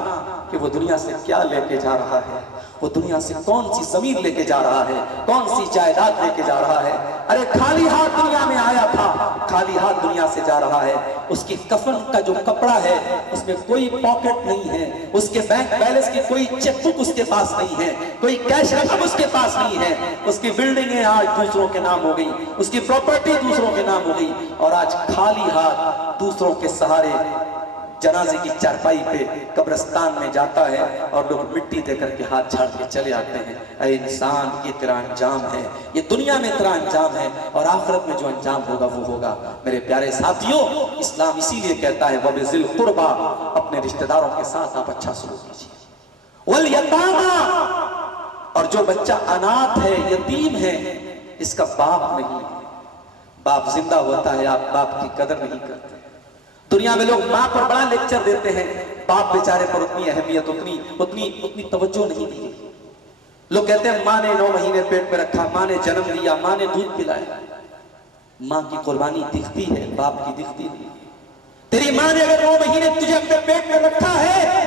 کہ وہ دنیا سے کیا لے کے جا رہا ہے، وہ دنیا سے کون سی زمین لے کے جا رہا ہے، کون سی جائیداد لے کے جا رہا ہے۔ ارے خالی ہاتھ دنیا میں آیا تھا، خالی ہاتھ دنیا سے جا رہا ہے۔ اس کی کفن کا جو کپڑا ہے اس میں کوئی پاکٹ نہیں ہے، اس کے بینک بیلنس کی کوئی چیک بک اس کے پاس نہیں ہے، کوئی کیش رقم اس کے پاس نہیں ہے۔ اس کی بلڈنگیں آج دوسروں کے نام ہو گئی، اس کی پراپرٹی دوسروں کے نام ہو گئی، اور آج خالی ہاتھ دوسروں کے سہارے جنازے کی چارپائی پہ قبرستان میں جاتا ہے اور لوگ مٹی دے کر کے ہاتھ جھاڑ کے چلے آتے ہیں۔ اے انسان، یہ تیرا انجام ہے، یہ دنیا میں تیرا انجام ہے، اور آخرت میں جو انجام ہوگا وہ ہوگا۔ میرے پیارے ساتھیوں، اسلام اسی لیے کہتا ہے وَبِذِی الْقُرْبَى، اپنے رشتہ داروں کے ساتھ آپ اچھا سلوک کیجیے۔ وَالْیَتَامَى، اور جو بچہ اناتھ ہے، یتیم ہے، اس کا باپ نہیں ہے، باپ زندہ ہوتا ہے، آپ باپ کی قدر نہیں کرتے۔ دنیا میں لوگ ماں پر بڑا لیکچر دیتے ہیں، باپ بیچارے پر اتنی اہمیت، اتنی توجہ نہیں دی۔ لوگ کہتے ہیں ماں نے 9 مہینے پیٹ میں رکھا، ماں نے جنم دیا، ماں نے دودھ پلایا۔ ماں کی قربانی دکھتی ہے، باپ کی دکھتی نہیں۔ تیری ماں نے اگر 9 مہینے تجھے اپنے پیٹ میں رکھا ہے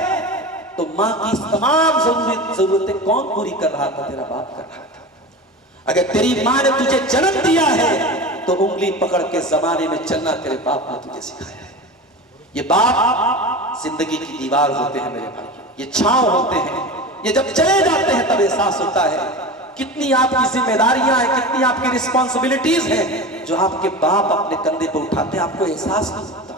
تو ماں کی تمام ضرورتیں کون پوری کر رہا تھا؟ تیرا باپ کر رہا تھا۔ اگر تیری ماں نے تجھے جنم دیا ہے تو انگلی پکڑ کے زمانے میں چلنا تیرے باپ نے تجھے سکھایا ہے۔ یہ باپ زندگی کی دیوار ہوتے ہیں میرے بھائی، یہ چھاؤں ہوتے ہیں، یہ جب چلے جاتے ہیں تب احساس ہوتا ہے کتنی آپ کی ذمہ داریاں ہیں، کتنی آپ کی رسپانسبلٹیز ہیں جو آپ کے باپ اپنے کندھے پہ اٹھاتے ہیں، آپ کو احساس نہیں ہوتا۔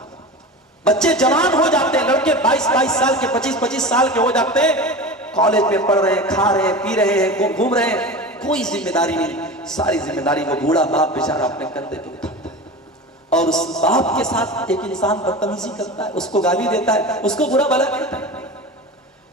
بچے جوان ہو جاتے ہیں، لڑکے 22 سال کے، 25 سال کے ہو جاتے ہیں، کالج میں پڑھ رہے ہیں، کھا رہے ہیں، پی رہے ہیں، گھوم رہے ہیں، کوئی ذمہ داری نہیں، ساری ذمہ داری وہ بوڑھا باپ بیچارہ اپنے کندھے پہ اٹھاتا ہے۔ اور اس باپ کے ساتھ ایک انسان بدتمیزی کرتا ہے، اس کو گالی دیتا ہے، اس کو برا بھلا کہتا ہے۔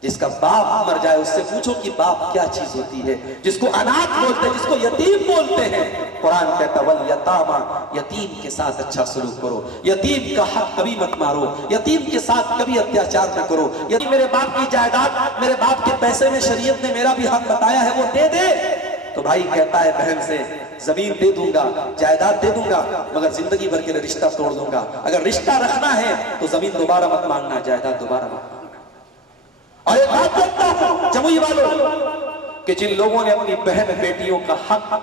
جس کا باپ مر جائے اس سے پوچھو کہ باپ کیا چیز ہوتی ہے، جس کو اناتھ بولتے ہیں، جس کو یتیم بولتے ہیں۔ قرآن کہتا ہے وَالْیَتَامَى، یتیم کے ساتھ اچھا سلوک کرو، یتیم کا حق کبھی مت مارو، یتیم کے ساتھ کبھی اتیاچار نہ کرو۔ یتیم میرے باپ کی جائیداد، میرے باپ کے پیسے میں شریعت نے میرا بھی حق بتایا ہے، وہ دے دے تو بھائی کہتا ہے بہن سے زمین دے دوں گا، جائیداد دے دوں گا، مگر زندگی بھر کے لیے رشتہ توڑ دوں گا۔ اگر رشتہ رکھنا ہے تو زمین دوبارہ مت مانگنا، جائیداد دوبارہ مت مانگنا۔ اور ایک بات کہتا ہوں جموئی والوں کہ جن لوگوں نے اپنی بہن بیٹیوں کا حق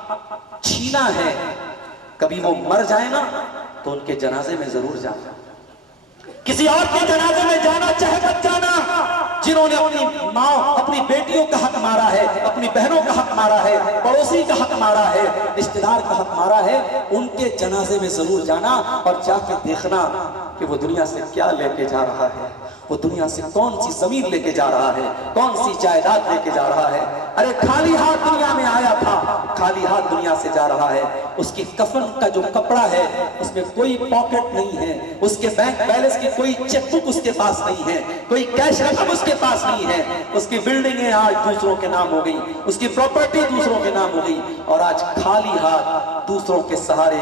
چھینا ہے، کبھی وہ مر جائے نا تو ان کے جنازے میں ضرور جانا، کسی اور کے جنازے میں جانا چاہے مت جانا۔ جنہوں نے اپنی ماں، اپنی بیٹیوں کا حق مارا ہے، اپنی بہنوں کا حق مارا ہے، پڑوسی کا حق مارا ہے، رشتہ دار کا حق مارا ہے، ان کے جنازے میں ضرور جانا اور جا کے دیکھنا کہ وہ دنیا سے کیا لے کے جا رہا ہے، وہ دنیا سے کون سی زمین لے کے جا رہا ہے، کون سی جائیداد لے کے جا رہا ہے۔ ارے خالی ہاتھ دنیا میں آیا تھا، خالی ہاتھ دنیا سے جا رہا ہے۔ اس کی کفن کا جو کپڑا ہے اس میں کوئی پاکٹ نہیں ہے، اس کے بینک بیلنس کی کوئی چیک بک اس کے پاس نہیں ہے، کوئی کیش رقم اس کے پاس نہیں ہے۔ اس کی بلڈنگیں آج دوسروں کے نام ہو گئی، اس کی پراپرٹی دوسروں کے نام ہو گئی، اور آج خالی ہاتھ دوسروں کے سہارے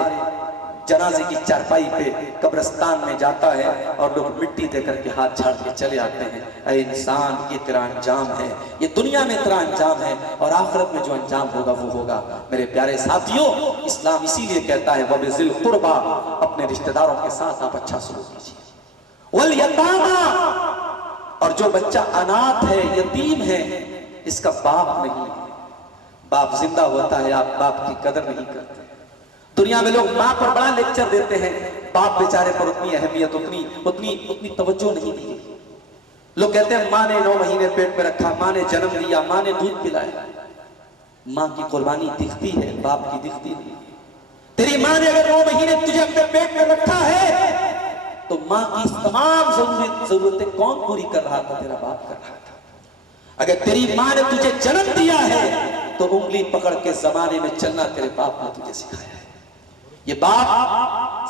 جنازے کی چارپائی پہ قبرستان میں جاتا ہے اور لوگ مٹی دے کر کے ہاتھ جھاڑ کے چلے آتے ہیں۔ اے انسان، یہ تیرا انجام ہے، یہ دنیا میں تیرا انجام ہے، اور آخرت میں جو انجام ہوگا وہ ہوگا۔ میرے پیارے ساتھیوں، اسلام اسی لیے کہتا ہے وَبِذِی الْقُرْبَى، اپنے رشتہ داروں کے ساتھ آپ اچھا سلوک کیجیے۔ وَالْیَتَامَى، اور جو بچہ اناتھ ہے، یتیم ہے، اس کا باپ نہیں ہے، باپ زندہ ہوتا ہے، آپ باپ کی قدر نہیں کرتے۔ دنیا میں لوگ ماں پر بڑا لیکچر دیتے ہیں، باپ بیچارے پر اتنی اہمیت، اتنی توجہ نہیں دی۔ لوگ کہتے ہیں ماں نے 9 مہینے پیٹ میں رکھا، ماں نے جنم دیا، ماں نے دودھ پلایا۔ ماں کی قربانی دکھتی ہے، باپ کی دکھتی نہیں۔ تیری ماں نے اگر 9 مہینے تجھے اپنے پیٹ میں رکھا ہے تو ماں کی تمام ضرورتیں کون پوری کر رہا تھا؟ تیرا باپ کر رہا تھا۔ اگر تیری ماں نے تجھے جنم دیا ہے تو انگلی پکڑ کے زمانے میں چلنا تیرے باپ نے تجھے سکھایا ہے۔ یہ باپ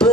2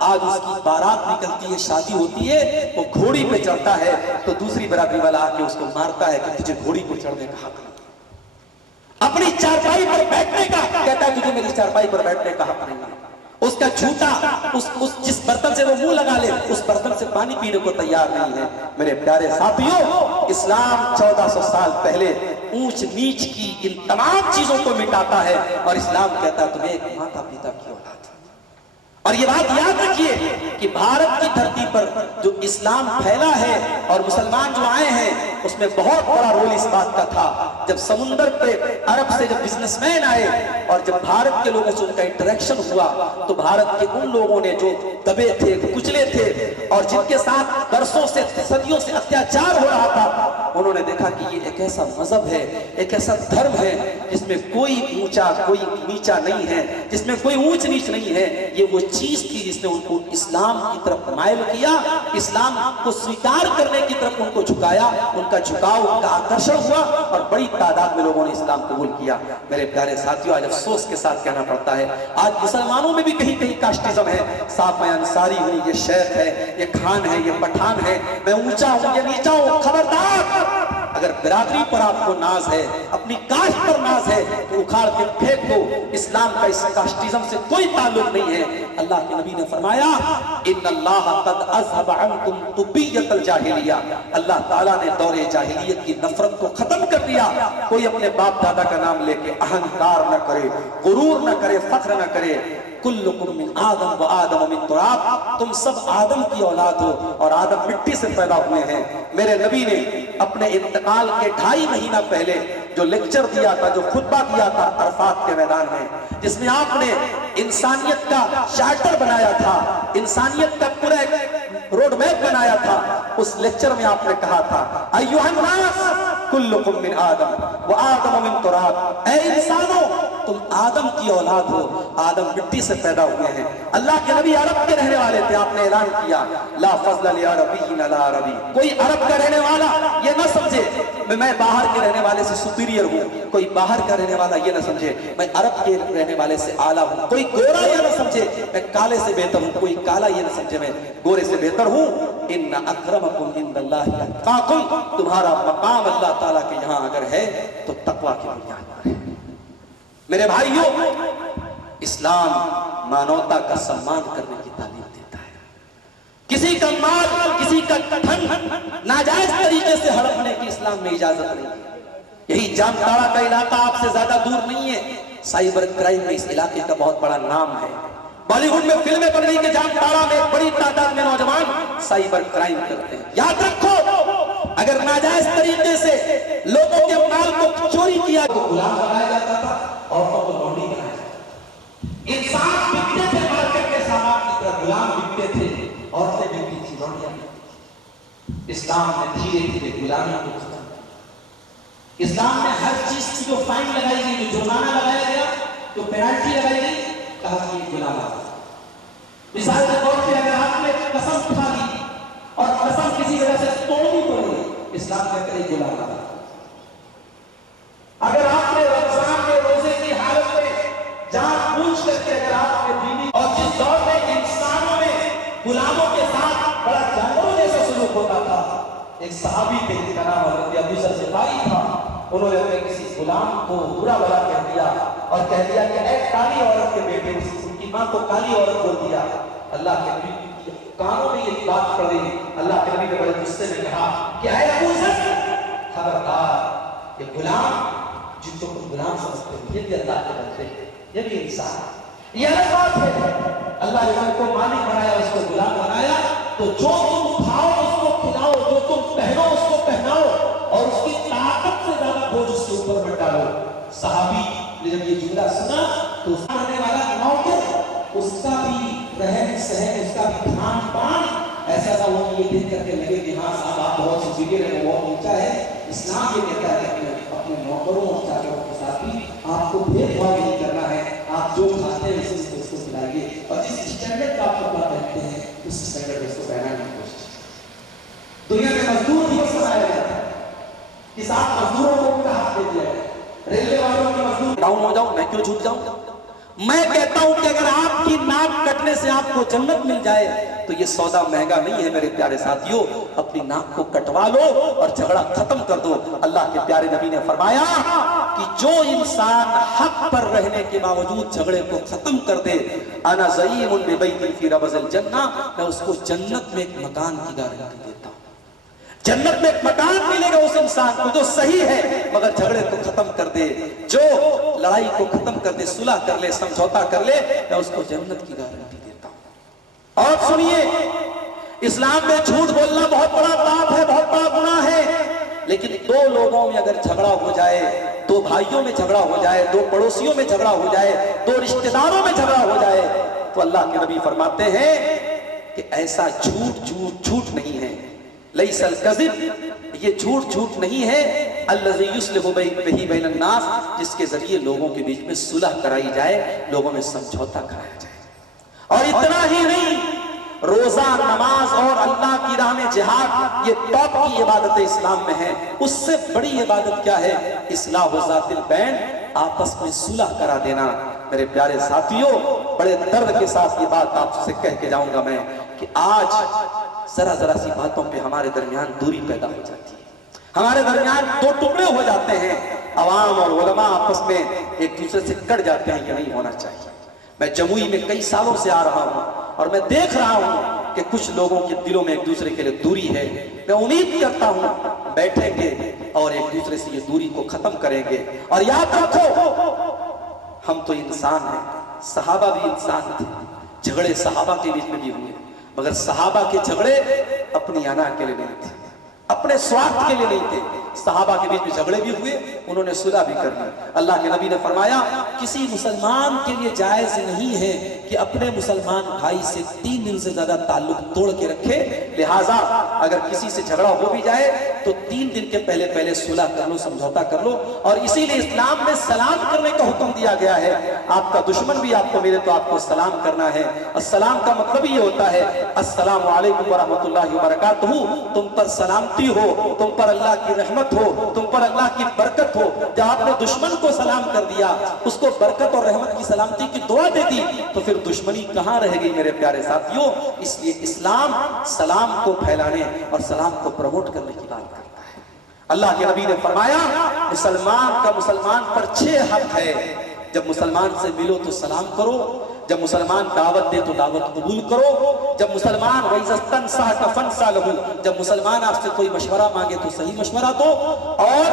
آج اس کی بارات نکلتی ہے، شادی ہوتی ہے، وہ گھوڑی پہ چڑھتا ہے تو دوسری برادری والا آ کے اس کو مارتا ہے کہ تجھے گھوڑی پہ چڑھنے کا حق نہیں، اپنی چارپائی پر بیٹھنے کا کہتا ہے تجھے میری چارپائی پر بیٹھنے کا حق نہیں۔ اس کا جھوٹا جس برتن سے وہ منہ لگا لے اس برتن سے پانی پینے کو تیار نہیں ہے۔ میرے پیارے ساتھیوں، اسلام 1400 سال پہلے اونچ نیچ کی ان تمام چیزوں کو مٹاتا ہے اور اسلام کہتا ہے تمہیں ایک ماتا پتا کی اولاد۔ اور یہ بات یاد رکھیے کہ بھارت کی دھرتی پر جو اسلام پھیلا ہے اور مسلمان جو آئے ہیں اس میں بہت بڑا رول اس بات کا تھا، جب سمندر پہ عرب سے جب بزنس مین آئے اور جب بھارت کے لوگوں سے ان کا انٹریکشن ہوا تو بھارت کے ان لوگوں نے جو دبے تھے، کچلے تھے اور جن کے ساتھ برسوں سے صدیوں سے اتیاچار ہو رہا تھا، انہوں نے دیکھا کہ یہ ایک ایسا مذہب ہے، ایک ایسا دھرم ہے جس میں کوئی اونچا کوئی نیچا نہیں ہے، جس میں کوئی اونچ نیچ نہیں ہے۔ یہ وہ چیز تھی جس نے ان کو اسلام کی طرف مائل کیا، اسلام کو سویکار کرنے کی طرف ان کو جھکایا، ان کا جھکاؤ، ان کا آکرشن ہوا اور بڑی تعداد میں لوگوں نے اسلام قبول کیا۔ میرے پیارے ساتھیوں، آج افسوس کے ساتھ کہنا پڑتا ہے آج مسلمانوں میں بھی کہیں کہیں کاسٹزم ہے، صاحب میں انصاری ہوں، یہ شیخ ہے، یہ خان ہے، یہ پٹھان ہے، میں اونچا ہوں، یہ نیچا ہوں۔ خبردار، اگر برادری پر آپ کو ناز ہے، اپنی کاسٹ پر ناز ہے تو اکھاڑ کے پھینک دو، اسلام کا اس کاسٹزم سے کوئی تعلق نہیں ہے۔ اللہ کے نبی نے فرمایا ان اللہ قد اذهب عنکم طبیۃ الجاہلیہ، اللہ تعالیٰ نے دور جاہلیت کی نفرت کو ختم کر دیا۔ کوئی اپنے باپ دادا کا نام لے کے اہنکار نہ کرے، غرور نہ کرے، فخر نہ کرے۔ کلکم من آدم و آدم من تراب، تم سب آدم کی اولاد ہو اور آدم مٹی سے پیدا ہوئے ہیں۔ میرے نبی نے اپنے انتقال کے 2.5 مہینہ پہلے جو لیکچر دیا تھا، جو خطبہ دیا تھا عرفات کے میدان میں، جس میں آپ نے انسانیت کا چارٹر بنایا تھا، انسانیت کا پورا ایک روڈ میپ بنایا تھا، اس لیکچر میں آپ نے کہا تھا ایھا الناس کلکم من آدم و آدم من تراب، اے انسانوں تم آدم کی اولاد ہو، آدم مٹی سے پیدا ہوئے ہیں۔ اللہ کے نبی عرب کے رہنے والے تھے، آپ نے اعلان کیا لا فضل لعربی علی عربی، کوئی عرب کا رہنے والا یہ نہ سمجھے میں باہر کے رہنے والے سے سپیریئر ہوں، کوئی باہر کا رہنے والا یہ نہ سمجھے میں عرب کے رہنے والے سے اعلیٰ ہوں، کوئی گورا یہ نہ سمجھے میں کالے سے بہتر ہوں، کوئی کالا یہ نہ سمجھے میں گورے سے بہتر ہوں۔ ان اکرمکم عند اللہ اتقاکم، تمہارا مقام اللہ تعالیٰ کے یہاں اگر ہے تو تقوی کی بنیاد پر ہے۔ میرے بھائیوں، اسلام مانوتا کا سمان کرنے کی تعلیم دیتا ہے۔ کسی کا مال، کسی کا دھن ناجائز طریقے سے ہڑپنے کی اسلام میں اجازت نہیں ہے۔ یہی جامتاڑا کا علاقہ آپ سے زیادہ دور نہیں ہے، سائبر کرائم میں اس علاقے کا بہت بڑا نام ہے۔ بالی ووڈ میں فلمیں بن رہی کہ جامتاڑا میں بڑی تعداد میں نوجوان سائبر کرائم کرتے ہیں۔ یاد رکھو، اگر ناجائز طریقے سے لوگوں کے مال کو چوری کیا تو غلام بنایا جاتا تھا، عورتوں کو لونڈی بنایا جاتا تھا۔ انسان بکتے تھے مارکیٹ کے سامان کی طرح، غلام بکتے تھے، عورتیں بکتی تھی، لونڈیاں بکتی۔ اسلام نے دھیرے دھیرے غلامی کو ختم کیا۔ اسلام نے ہر چیز کی جو فائن لگائی گئی، جو جرمانہ لگایا گیا، جو پینالٹی لگائی گئی، کہا کہ یہ غلام ہے۔ مثال کے طور پہ اگر آپ نے قسم کھا لی اور قسم کسی وجہ سے توڑنی پڑی، اسلام کہتا ہے یہ غلام ہے۔ اگر آپ نے رمضان میں روزے کی حالت میں جان بوجھ کر کے اگر آپ نے بیوی، اور جس دور میں انسانوں میں غلاموں کے ساتھ بڑا جانوروں جیسا سلوک ہوتا تھا، ایک صحابی تھے جن کا نام حضرت ابو ذر غفاری تھا، انہوں نے اپنے کسی غلام کو برا بھلا کہہ دیا اور کہہ دیا کہ اے کالی عورت کے بیٹے، ان کی ماں کو کالی عورت بول دیا۔ اللہ کے نبی کی کانوں میں یہ بات پڑی، اللہ کے نبی نے بڑے غصے میں کہا کہ اے ابو ذر، خبردار، یہ غلام جن کو تم غلام سمجھتے ہو یہ بھی اللہ کے بندے، یہ بھی انسان، یہ الگ بات ہے۔ اللہ نے ان کو مالک بنایا، اس کو غلام بنایا، تو جو تم کھاؤ اس کو کھلاؤ، جو تم پہنو اس کو پہناؤ، اور اس کی طاقت سے زیادہ بوجھ اس کے اوپر مت ڈالو۔ صحابی نے جب یہ جملہ سنا تو اس آنے والا نوکر، اس کا بھی رہن سہن، اس کا بھی کھان پان ایسا تھا، وہ یہ دیکھ کر کے لگے کہ ہاں صاحب آپ بہت سی جگہ رہے، بہت اونچا ہے۔ اسلام یہ کہتا ہے کہ اپنے نوکروں اور چاچوں کے ساتھ بھی آپ کو بھید بھاؤ نہیں کرنا ہے، آپ جو کھاتے ہیں اس کو کھلائیے، اور جس اسٹینڈرڈ کا آپ کپڑا پہنتے ہیں اس اسٹینڈرڈ اس کو پہنانے کی کوشش۔ دنیا میں مزدور دیوس منایا جاتا ہے، اس آپ مزدوروں کو بھی حق دے دیا ہے، ریلوے والوں کے مزدور ڈاؤن ہو جاؤں میں کیوں جھک جاؤں، میں کہتا ہوں کہ اگر آپ کی ناک کٹنے سے آپ کو جنت مل جائے تو یہ سودا مہنگا نہیں ہے میرے پیارے ساتھیوں. اپنی ناک کو کٹوا لو اور جھگڑا ختم کر دو. اللہ کے پیارے نبی نے فرمایا کہ جو انسان حق پر رہنے کے باوجود جھگڑے کو ختم کر دے, انا زعیم ببیت فی ربض الجنہ, میں اس کو جنت میں ایک مکان کی گارنٹی دیتا ہوں. جنت میں ایک مکان ملے گا اس انسان کو جو صحیح ہے مگر جھگڑے کو ختم کر دے, جو لڑائی کو ختم کر دے, صلح کر لے, سمجھوتا کر لے, میں اس کو جنت کی گارنٹی دیتا ہوں. اور سنیے, اسلام میں جھوٹ بولنا بہت بڑا پاپ ہے, بہت بڑا گناہ ہے, لیکن دو لوگوں میں اگر جھگڑا ہو جائے, دو بھائیوں میں جھگڑا ہو جائے, دو پڑوسیوں میں جھگڑا ہو جائے, دو رشتہ داروں میں جھگڑا ہو جائے, تو اللہ کے نبی فرماتے ہیں کہ ایسا جھوٹ نہیں ہے. لیس الکذب, یہ جھوٹ نہیں ہے, الذی یصلح بہ بین الناس, جس کے ذریعے لوگوں کے بیچ میں صلح کرائی جائے, لوگوں میں سمجھوتا کرایا جائے. اور اتنا ہی نہیں, روزہ, نماز اور اللہ کی راہ میں جہاد, یہ ٹاپ کی عبادت اسلام میں ہے. اس سے بڑی عبادت کیا ہے؟ اصلاح ذات البین, آپس میں صلح کرا دینا. میرے پیارے ساتھیوں, بڑے درد کے ساتھ یہ بات آپ سے کہہ کے جاؤں گا میں کہ آج ذرا سی باتوں پہ ہمارے درمیان دوری پیدا ہو جاتی ہے, ہمارے درمیان دو ٹکڑے ہو جاتے ہیں. عوام اور علماء آپس میں ایک دوسرے سے کٹ جاتے ہیں, یہ نہیں ہونا چاہیے. میں جموئی میں کئی سالوں سے آ رہا ہوں اور میں دیکھ رہا ہوں کہ کچھ لوگوں کے دلوں میں ایک دوسرے کے لیے دوری ہے. میں امید کرتا ہوں بیٹھیں گے اور ایک دوسرے سے یہ دوری کو ختم کریں گے. اور یاد رکھو, ہم تو انسان ہیں, صحابہ بھی انسان تھے, جھگڑے صحابہ کے بیچ میں بھی ہوئے, مگر صحابہ کے جھگڑے اپنی انا کے لیے نہیں تھے, اپنے سوارتھ کے لیے نہیں تھے. صحابہ کے بیچ میں جھگڑے بھی ہوئے, انہوں نے صلح بھی کر لی. اللہ کے نبی نے فرمایا کسی مسلمان کے لیے جائز نہیں ہے کہ اپنے مسلمان بھائی سے 3 دن سے زیادہ تعلق توڑ کے رکھے. لہٰذا اگر کسی سے جھگڑا ہو بھی جائے تو 3 دن کے پہلے صلح کر لو, سمجھوتا کر لو. اور اسی لیے اسلام میں سلام کرنے کا حکم دیا گیا ہے. آپ کا دشمن بھی آپ کو ملے تو آپ کو سلام کرنا ہے. السلام کا مطلب یہ ہوتا ہے السلام علیکم ورحمۃ اللہ وبرکاتہ, تم پر سلامتی ہو, تم پر اللہ کی رحمت ہو, تم پر اللہ کی برکت ہو. جب آپ نے دشمن کو سلام کر دیا, اس کو برکت اور رحمت کی سلامتی کی دعا دے دی, تو پھر دشمنی کہاں رہ گئی میرے پیارے ساتھیوں. اس لیے اسلام سلام کو پھیلانے اور سلام کو پروموٹ کرنے کی بات کرتا ہے. اللہ کے نبی نے فرمایا مسلمان کا مسلمان پر 6 حق ہے. جب مسلمان سے ملو تو سلام کرو, جب مسلمان دعوت دے تو دعوت قبول کرو, جب مسلمان وَإِذَا اسْتَنصَحَكَ فَانصَحْ لَهُ, جب مسلمان آپ سے کوئی مشورہ مانگے تو صحیح مشورہ دو, اور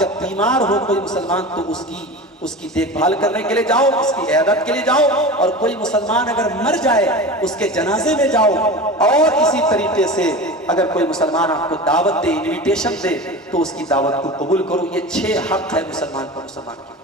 جب بیمار ہو کوئی مسلمان تو اس کی دیکھ بھال کرنے کے لیے جاؤ, اس کی عیادت کے لیے جاؤ. اور کوئی مسلمان اگر مر جائے اس کے جنازے میں جاؤ. اور اسی طریقے سے اگر کوئی مسلمان آپ کو دعوت دے, انویٹیشن دے, تو اس کی دعوت کو قبول کرو. یہ 6 حق ہے مسلمان پر مسلمان کے.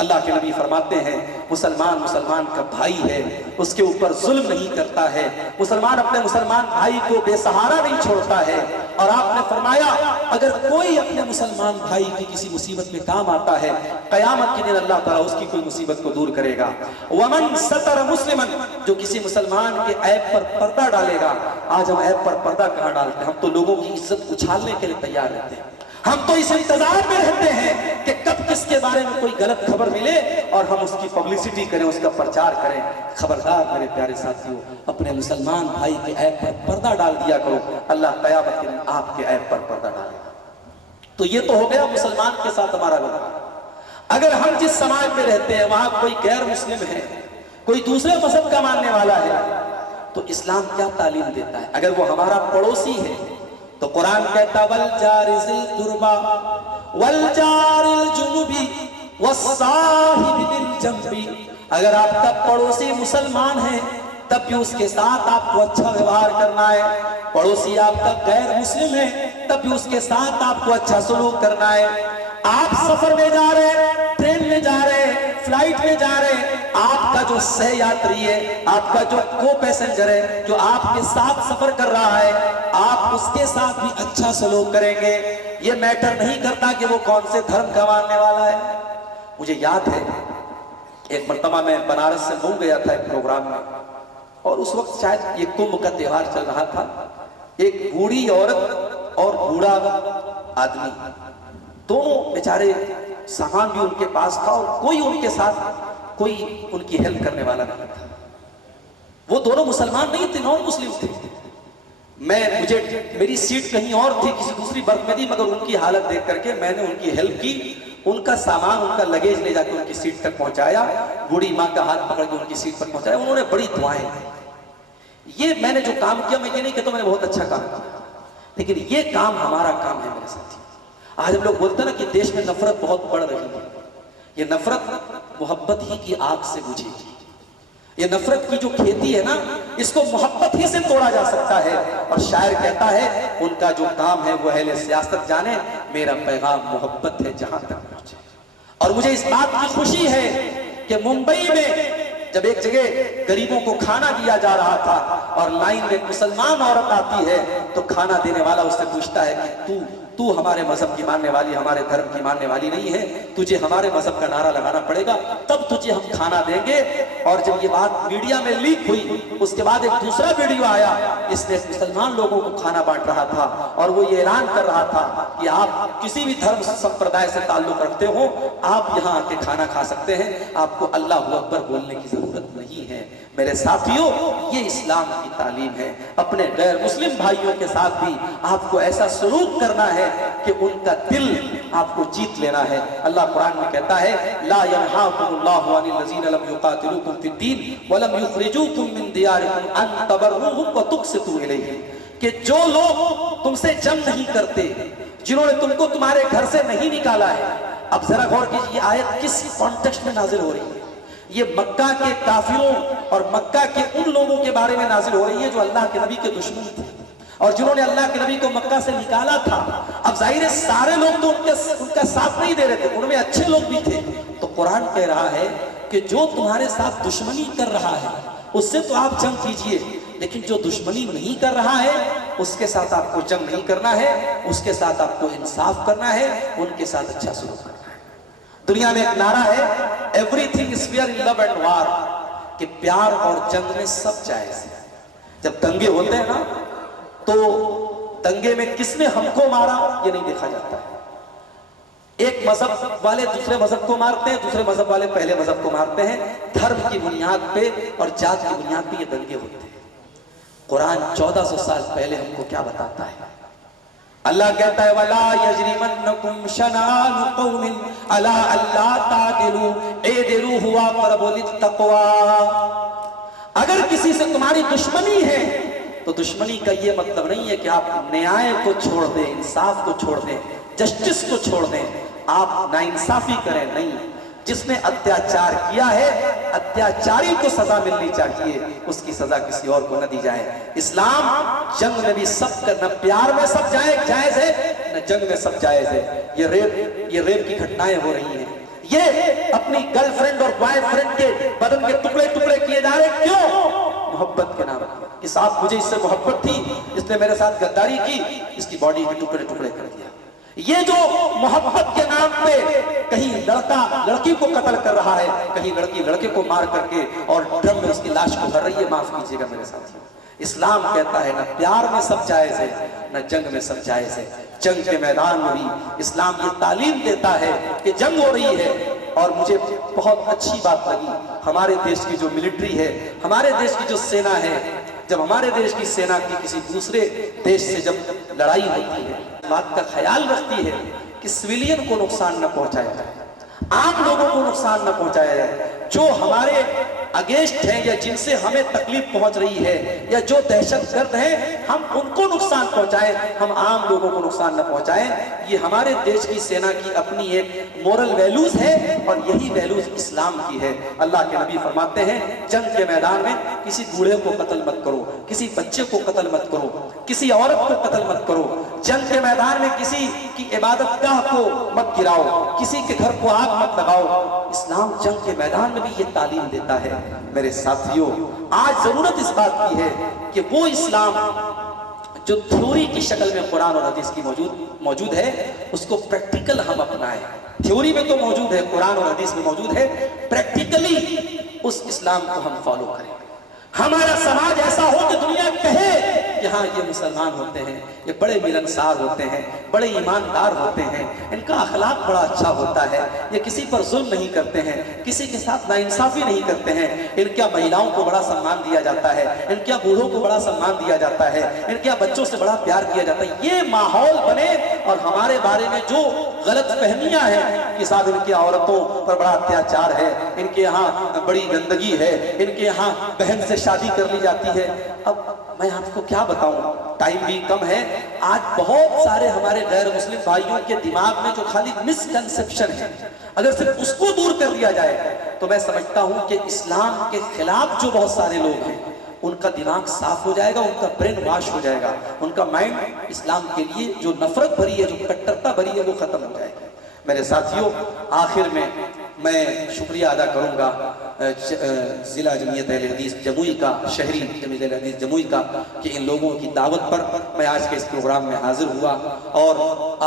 اللہ کے نبی فرماتے ہیں مسلمان کا بھائی ہے, اس کے اوپر ظلم نہیں کرتا ہے, مسلمان اپنے مسلمان بھائی کو بے سہارا نہیں چھوڑتا ہے. اور آپ نے فرمایا اگر کوئی اپنے مسلمان بھائی کی کسی مصیبت میں کام آتا ہے, قیامت کے دن اللہ تعالیٰ اس کی کوئی مصیبت کو دور کرے گا. وَمَنْ سَتَرَ مُسْلِمًا, جو کسی مسلمان کے عیب پر پردہ ڈالے گا. آج ہم عیب پر پردہ کہاں ڈالتے ہیں؟ ہم تو لوگوں کی عزت اچھالنے کے لیے تیار رہتے ہیں. ہم تو اس انتظار میں رہتے ہیں کہ کب کس کے بارے میں کوئی غلط خبر ملے اور ہم اس کی پبلسٹی کریں, اس کا پرچار کریں. خبردار میرے پیارے ساتھیوں, اپنے مسلمان بھائی کے عیب پر پردہ ڈال دیا کرو, اللہ قیامت کے دن آپ کے عیب پر پردہ ڈالے گا. تو یہ تو ہو گیا مسلمان کے ساتھ ہمارا لگا. اگر ہم جس سماج میں رہتے ہیں وہاں کوئی غیر مسلم ہے, کوئی دوسرے مذہب کا ماننے والا ہے, تو اسلام کیا تعلیم دیتا ہے؟ اگر وہ ہمارا پڑوسی ہے تو قرآن کہتا والجار ذی القربى والجار الجنب والصاحب بالجنب. اگر آپ کا پڑوسی مسلمان ہے تب بھی اس کے ساتھ آپ کو اچھا ویوہار کرنا ہے. پڑوسی آپ کا غیر مسلم ہے تب بھی اس کے ساتھ آپ کو اچھا سلوک کرنا ہے. آپ سفر میں جا رہے, ٹرین میں جا رہے, فلائٹ میں جا رہے, آپ کا جو سہ یاتری ہے, آپ کا جو کو پیسنجر ہے, جو آپ کے ساتھ سفر کر رہا ہے, آپ اس کے ساتھ بھی اچھا سلوک کریں گے. یہ میٹر نہیں کرتا کہ وہ کون سے دھرم کا ماننے والا ہے. مجھے یاد ہے ایک مرتبہ میں بنارس سے ممبئی گیا تھا ایک پروگرام میں, اور اس وقت شاید یہ کمبھ کا تہوار چل رہا تھا. ایک بوڑھی عورت اور بوڑھا آدمی, دونوں بیچارے, سامان بھی ان کے پاس تھا اور کوئی ان کے ساتھ کوئی ان کی ہیلپ کرنے والا نہیں تھا. وہ دونوں مسلمان نہیں تھے, نان مسلم تھے. مجھے میری سیٹ کہیں اور تھی, کسی دوسری برتھ میں تھی, مگر ان کی حالت دیکھ کر کے میں نے ان کی ہیلپ کی. ان کا سامان, ان کا لگیج لے جا کے ان کی سیٹ تک پہنچایا, بوڑھی ماں کا ہاتھ پکڑ کے ان کی سیٹ پر پہنچایا. انہوں نے بڑی دعائیں دی. یہ میں نے جو کام کیا, میں یہ نہیں کہتا میں نے بہت اچھا کام کیا, لیکن یہ کام ہمارا کام ہے میرے ساتھی. آج ہم لوگ بولتے ہیں نا کہ دیش میں نفرت بہت بڑھ رہی ہے. یہ نفرت محبت ہی کی آگ سے بجھے گی. یہ نفرت کی جو کھیتی ہے نا, اس کو محبت ہی سے توڑا جا سکتا ہے. اور شاعر کہتا ہے ان کا جو کام ہے وہ اہل سیاست جانے, میرا پیغام محبت ہے جہاں تک پہنچے. اور مجھے اس بات کی خوشی ہے کہ ممبئی میں جب ایک جگہ غریبوں کو کھانا دیا جا رہا تھا اور لائن میں مسلمان عورت آتی ہے تو کھانا دینے والا اس سے پوچھتا ہے کہ تو ہمارے مذہب کی ماننے والی, ہمارے دھرم کی ماننے والی نہیں ہے, تجھے ہمارے مذہب کا نعرہ لگانا پڑے گا تب تجھے ہم کھانا دیں گے. اور جب یہ بات میڈیا میں لیک ہوئی, اس کے بعد ایک دوسرا ویڈیو آیا, اس میں مسلمان لوگوں کو کھانا بانٹ رہا تھا اور وہ یہ اعلان کر رہا تھا کہ آپ کسی بھی دھرم سمپردائے سے تعلق رکھتے ہو, آپ یہاں آ کے کھانا کھا سکتے ہیں, آپ کو اللہ اکبر بولنے کی ضرورت نہیں ہے. میرے ساتھیوں, یہ اسلام کی تعلیم ہے. اپنے غیر مسلم بھائیوں کے ساتھ بھی آپ کو ایسا سلوک کرنا ہے کہ ان کا دل آپ کو جیت لینا ہے. اللہ قرآن میں کہتا ہے لا ينهاكم الله عن الذين لم يقاتلوكم في الدين ولم يخرجوكم من دياركم ان تبروهم وتقسطوا اليهم, کہ جو لوگ تم سے جنگ نہیں کرتے, جنہوں نے تم کو تمہارے گھر سے نہیں نکالا ہے. اب ذرا غور کیجیے, یہ آیت کس کانٹیکسٹ میں نازل ہو رہی ہے؟ یہ مکہ کے کافروں اور مکہ کے ان لوگوں کے بارے میں نازل ہو رہی ہے جو اللہ کے نبی کے دشمن تھے اور جنہوں نے اللہ کے نبی کو مکہ سے نکالا تھا. اب ظاہر ہے سارے لوگ تو ان کا ساتھ نہیں دے رہے تھے, ان میں اچھے لوگ بھی تھے. تو قرآن کہہ رہا ہے کہ جو تمہارے ساتھ دشمنی کر رہا ہے اس سے تو آپ جنگ کیجئے, لیکن جو دشمنی نہیں کر رہا ہے اس کے ساتھ آپ کو جنگ نہیں کرنا ہے, اس کے ساتھ آپ کو انصاف کرنا ہے, ان کے ساتھ اچھا سلوک کرنا ہے. دنیا میں ایک نعرہ ہے everything is fair in love and war, کہ پیار اور جنگ میں سب جائز ہے. جب دنگے ہوتے ہیں نا تو دنگے میں کس نے ہم کو مارا یہ نہیں دیکھا جاتا ہے. ایک مذہب والے دوسرے مذہب کو مارتے ہیں, دوسرے مذہب والے پہلے مذہب کو مارتے ہیں. دھرم کی بنیاد پہ اور جات کی بنیاد پہ یہ دنگے ہوتے ہیں. قرآن 1400 سال پہلے ہم کو کیا بتاتا ہے؟ اللہ کہتا ہے وَلَا يَجْرِمَنَّكُمْ شَنَآنُ قَوْمٍ عَلَىٰ أَلَّا تَعْدِلُوا اعْدِلُوا هُوَ أَقْرَبُ لِلتَّقْوَىٰ. اگر کسی سے تمہاری دشمنی ہے تو دشمنی کا یہ مطلب نہیں ہے کہ آپ نیائے کو چھوڑ دیں, انصاف کو چھوڑ دیں, جسٹس کو چھوڑ دیں, آپ ناانصافی کریں. نہیں, جس نے اتیاچار کیا ہے اتیاچاری کو سزا ملنی چاہیے, اس کی سزا کسی اور کو نہ دی جائے. اسلام جنگ میں بھی سب کا, نہ پیار میں سب جائز ہے نہ جنگ میں سب جائز ہے. یہ ریپ کی گھٹنائیں ہو رہی ہیں, یہ اپنی گرل فرینڈ اور بوائے فرینڈ کے بدن کے ٹکڑے ٹکڑے کیے جا رہے, کیوں؟ محبت کے نام پر. کہ صاحب مجھے اس سے محبت تھی, اس نے میرے ساتھ غداری کی, اس کی باڈی کے ٹکڑے ٹکڑے کر دیا. یہ جو محبت کے نام پہ کہیں لڑکا لڑکی کو قتل کر رہا ہے, کہیں لڑکی لڑکے کو مار کر کے اور ڈرم میں اس کی لاش کو بھر رہی ہے, معاف کیجیے گا میرے ساتھ. اسلام کہتا ہے نہ پیار میں سب جائز ہے نہ جنگ میں سب جائز ہے. جنگ کے میدان میں بھی اسلام یہ تعلیم دیتا ہے کہ جنگ ہو رہی ہے. اور مجھے بہت اچھی بات لگی, ہمارے دیش کی جو ملٹری ہے, ہمارے دیش کی جو سینا ہے, جب ہمارے دیش کی سینا کی کسی دوسرے دیش سے جب لڑائی ہوتی ہے, بات کا خیال رکھتی ہے کہ سویلین کو نقصان نہ پہنچایا جائے, عام لوگوں کو نقصان نہ پہنچایا جائے. جو ہمارے اگینسٹ ہیں یا جن سے ہمیں تکلیف پہنچ رہی ہے یا جو دہشت گرد ہیں, ہم ان کو نقصان پہنچائیں, ہم عام لوگوں کو نقصان نہ پہنچائیں. یہ ہمارے دیش کی سینا کی اپنی ایک مورل ویلیوز ہے اور یہی ویلیوز اسلام کی ہے. اللہ کے نبی فرماتے ہیں جنگ کے میدان میں کسی بوڑھے کو قتل مت کرو, کسی بچے کو قتل مت کرو, کسی عورت کو قتل مت کرو. جنگ کے میدان میں کسی کی عبادت گاہ کو مت گراؤ, کسی کے گھر کو آگ مت لگاؤ. اسلام جنگ کے میدان میں بھی یہ تعلیم دیتا ہے. میرے ساتھیوں, آج ضرورت اس بات کی ہے کہ وہ اسلام جو تھیوری کی شکل میں قرآن اور حدیث کی موجود ہے اس کو پریکٹیکل ہم اپنائیں. تھیوری میں تو موجود ہے, قرآن اور حدیث میں موجود ہے, پریکٹیکلی اس اسلام کو ہم فالو کریں. ہمارا سماج ایسا ہو کہ دنیا کہے کہ ہاں یہ مسلمان ہوتے ہیں, یہ بڑے ملنسار ہوتے ہیں, بڑے ایماندار ہوتے ہیں، ان کا اخلاق بڑا اچھا ہوتا ہے، یہ کسی پر ظلم نہیں کرتے ہیں، کسی کے ساتھ ناانصافی نہیں کرتے ہیں، ان کے مہیلاؤں کو بڑا سمان دیا جاتا ہے، ان کے بوڑھوں کو بڑا سمان دیا جاتا ہے، ان کے بچوں سے بڑا پیار کیا جاتا ہے۔ یہ ماحول بنے اور ہمارے بارے میں جو غلط فہمیاں ہیں کہ صاحب ان کی عورتوں پر بڑا اتیاچار ہے، ان کے یہاں بڑی گندگی ہے، ان کے یہاں بہن سے شادی کر لی جاتی ہے، اب میں آپ کو کیا بتاؤں، ٹائم بھی کم ہے۔ آج بہت سارے ہمارے غیر مسلم بھائیوں کے دماغ میں جو خالی مسکنسپشن ہے، اگر صرف اس کو دور کر دیا جائے تو میں سمجھتا ہوں کہ اسلام کے خلاف جو بہت سارے لوگ ہیں ان کا دماغ صاف ہو جائے گا، ان کا برین واش ہو جائے گا، ان کا مائنڈ اسلام کے لیے جو نفرت بھری ہے، جو کٹرتا بھری ہے، وہ ختم ہو جائے گا۔ میرے ساتھیوں، آخر میں شکریہ ادا کروں گا ضلع جمعیت اہل حدیث جموئی کا، شہری جمعیت اہل حدیث جموئی کا، کہ ان لوگوں کی دعوت پر میں آج کے اس پروگرام میں حاضر ہوا اور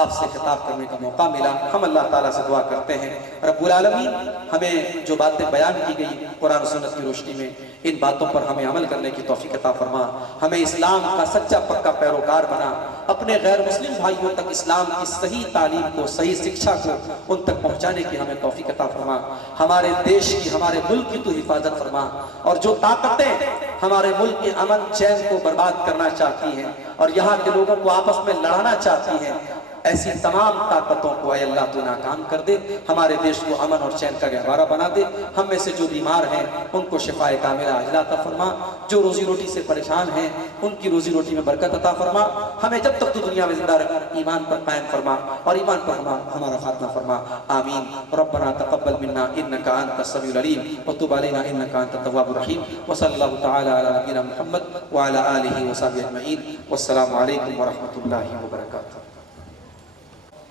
آپ سے خطاب کرنے کا موقع ملا۔ ہم اللہ تعالیٰ سے دعا کرتے ہیں رب العالمین ہمیں جو باتیں بیان کی گئی قرآن و سنت کی روشنی میں، ان باتوں پر ہمیں عمل کرنے کی توفیق عطا فرما، ہمیں اسلام کا سچا پکا پیروکار بنا، اپنے غیر مسلم بھائیوں تک اسلام کی صحیح تعلیم کو، صحیح شکشا کو ان تک پہنچانے کی ہمیں توفیق عطا فرما، ہمارے دیش کی، ہمارے ملک کی تو حفاظت فرما، اور جو طاقتیں ہمارے ملک کے امن چین کو برباد کرنا چاہتی ہیں اور یہاں کے لوگوں کو آپس میں لڑانا چاہتی ہیں، ایسی تمام طاقتوں کو اے اللہ تو ناکام کر دے، ہمارے دیش کو امن اور چین کا گہوارہ بنا دے، ہم میں سے جو بیمار ہیں ان کو شفائے کاملہ عاجلہ عطا فرما، جو روزی روٹی سے پریشان ہیں ان کی روزی روٹی میں برکت عطا فرما، ہمیں جب تک تو دنیا میں زندہ رکھ ایمان پر قائم فرما اور ایمان پر ہمارا خاتمہ فرما، آمین۔ ربنا تقبل منا انك انت السميع العليم وتب علينا انك انت التواب الرحيم، وصلى الله تعالى على نبينا محمد وعلى اله وصحبه اجمعين، والسلام عليكم ورحمة الله وبركاته۔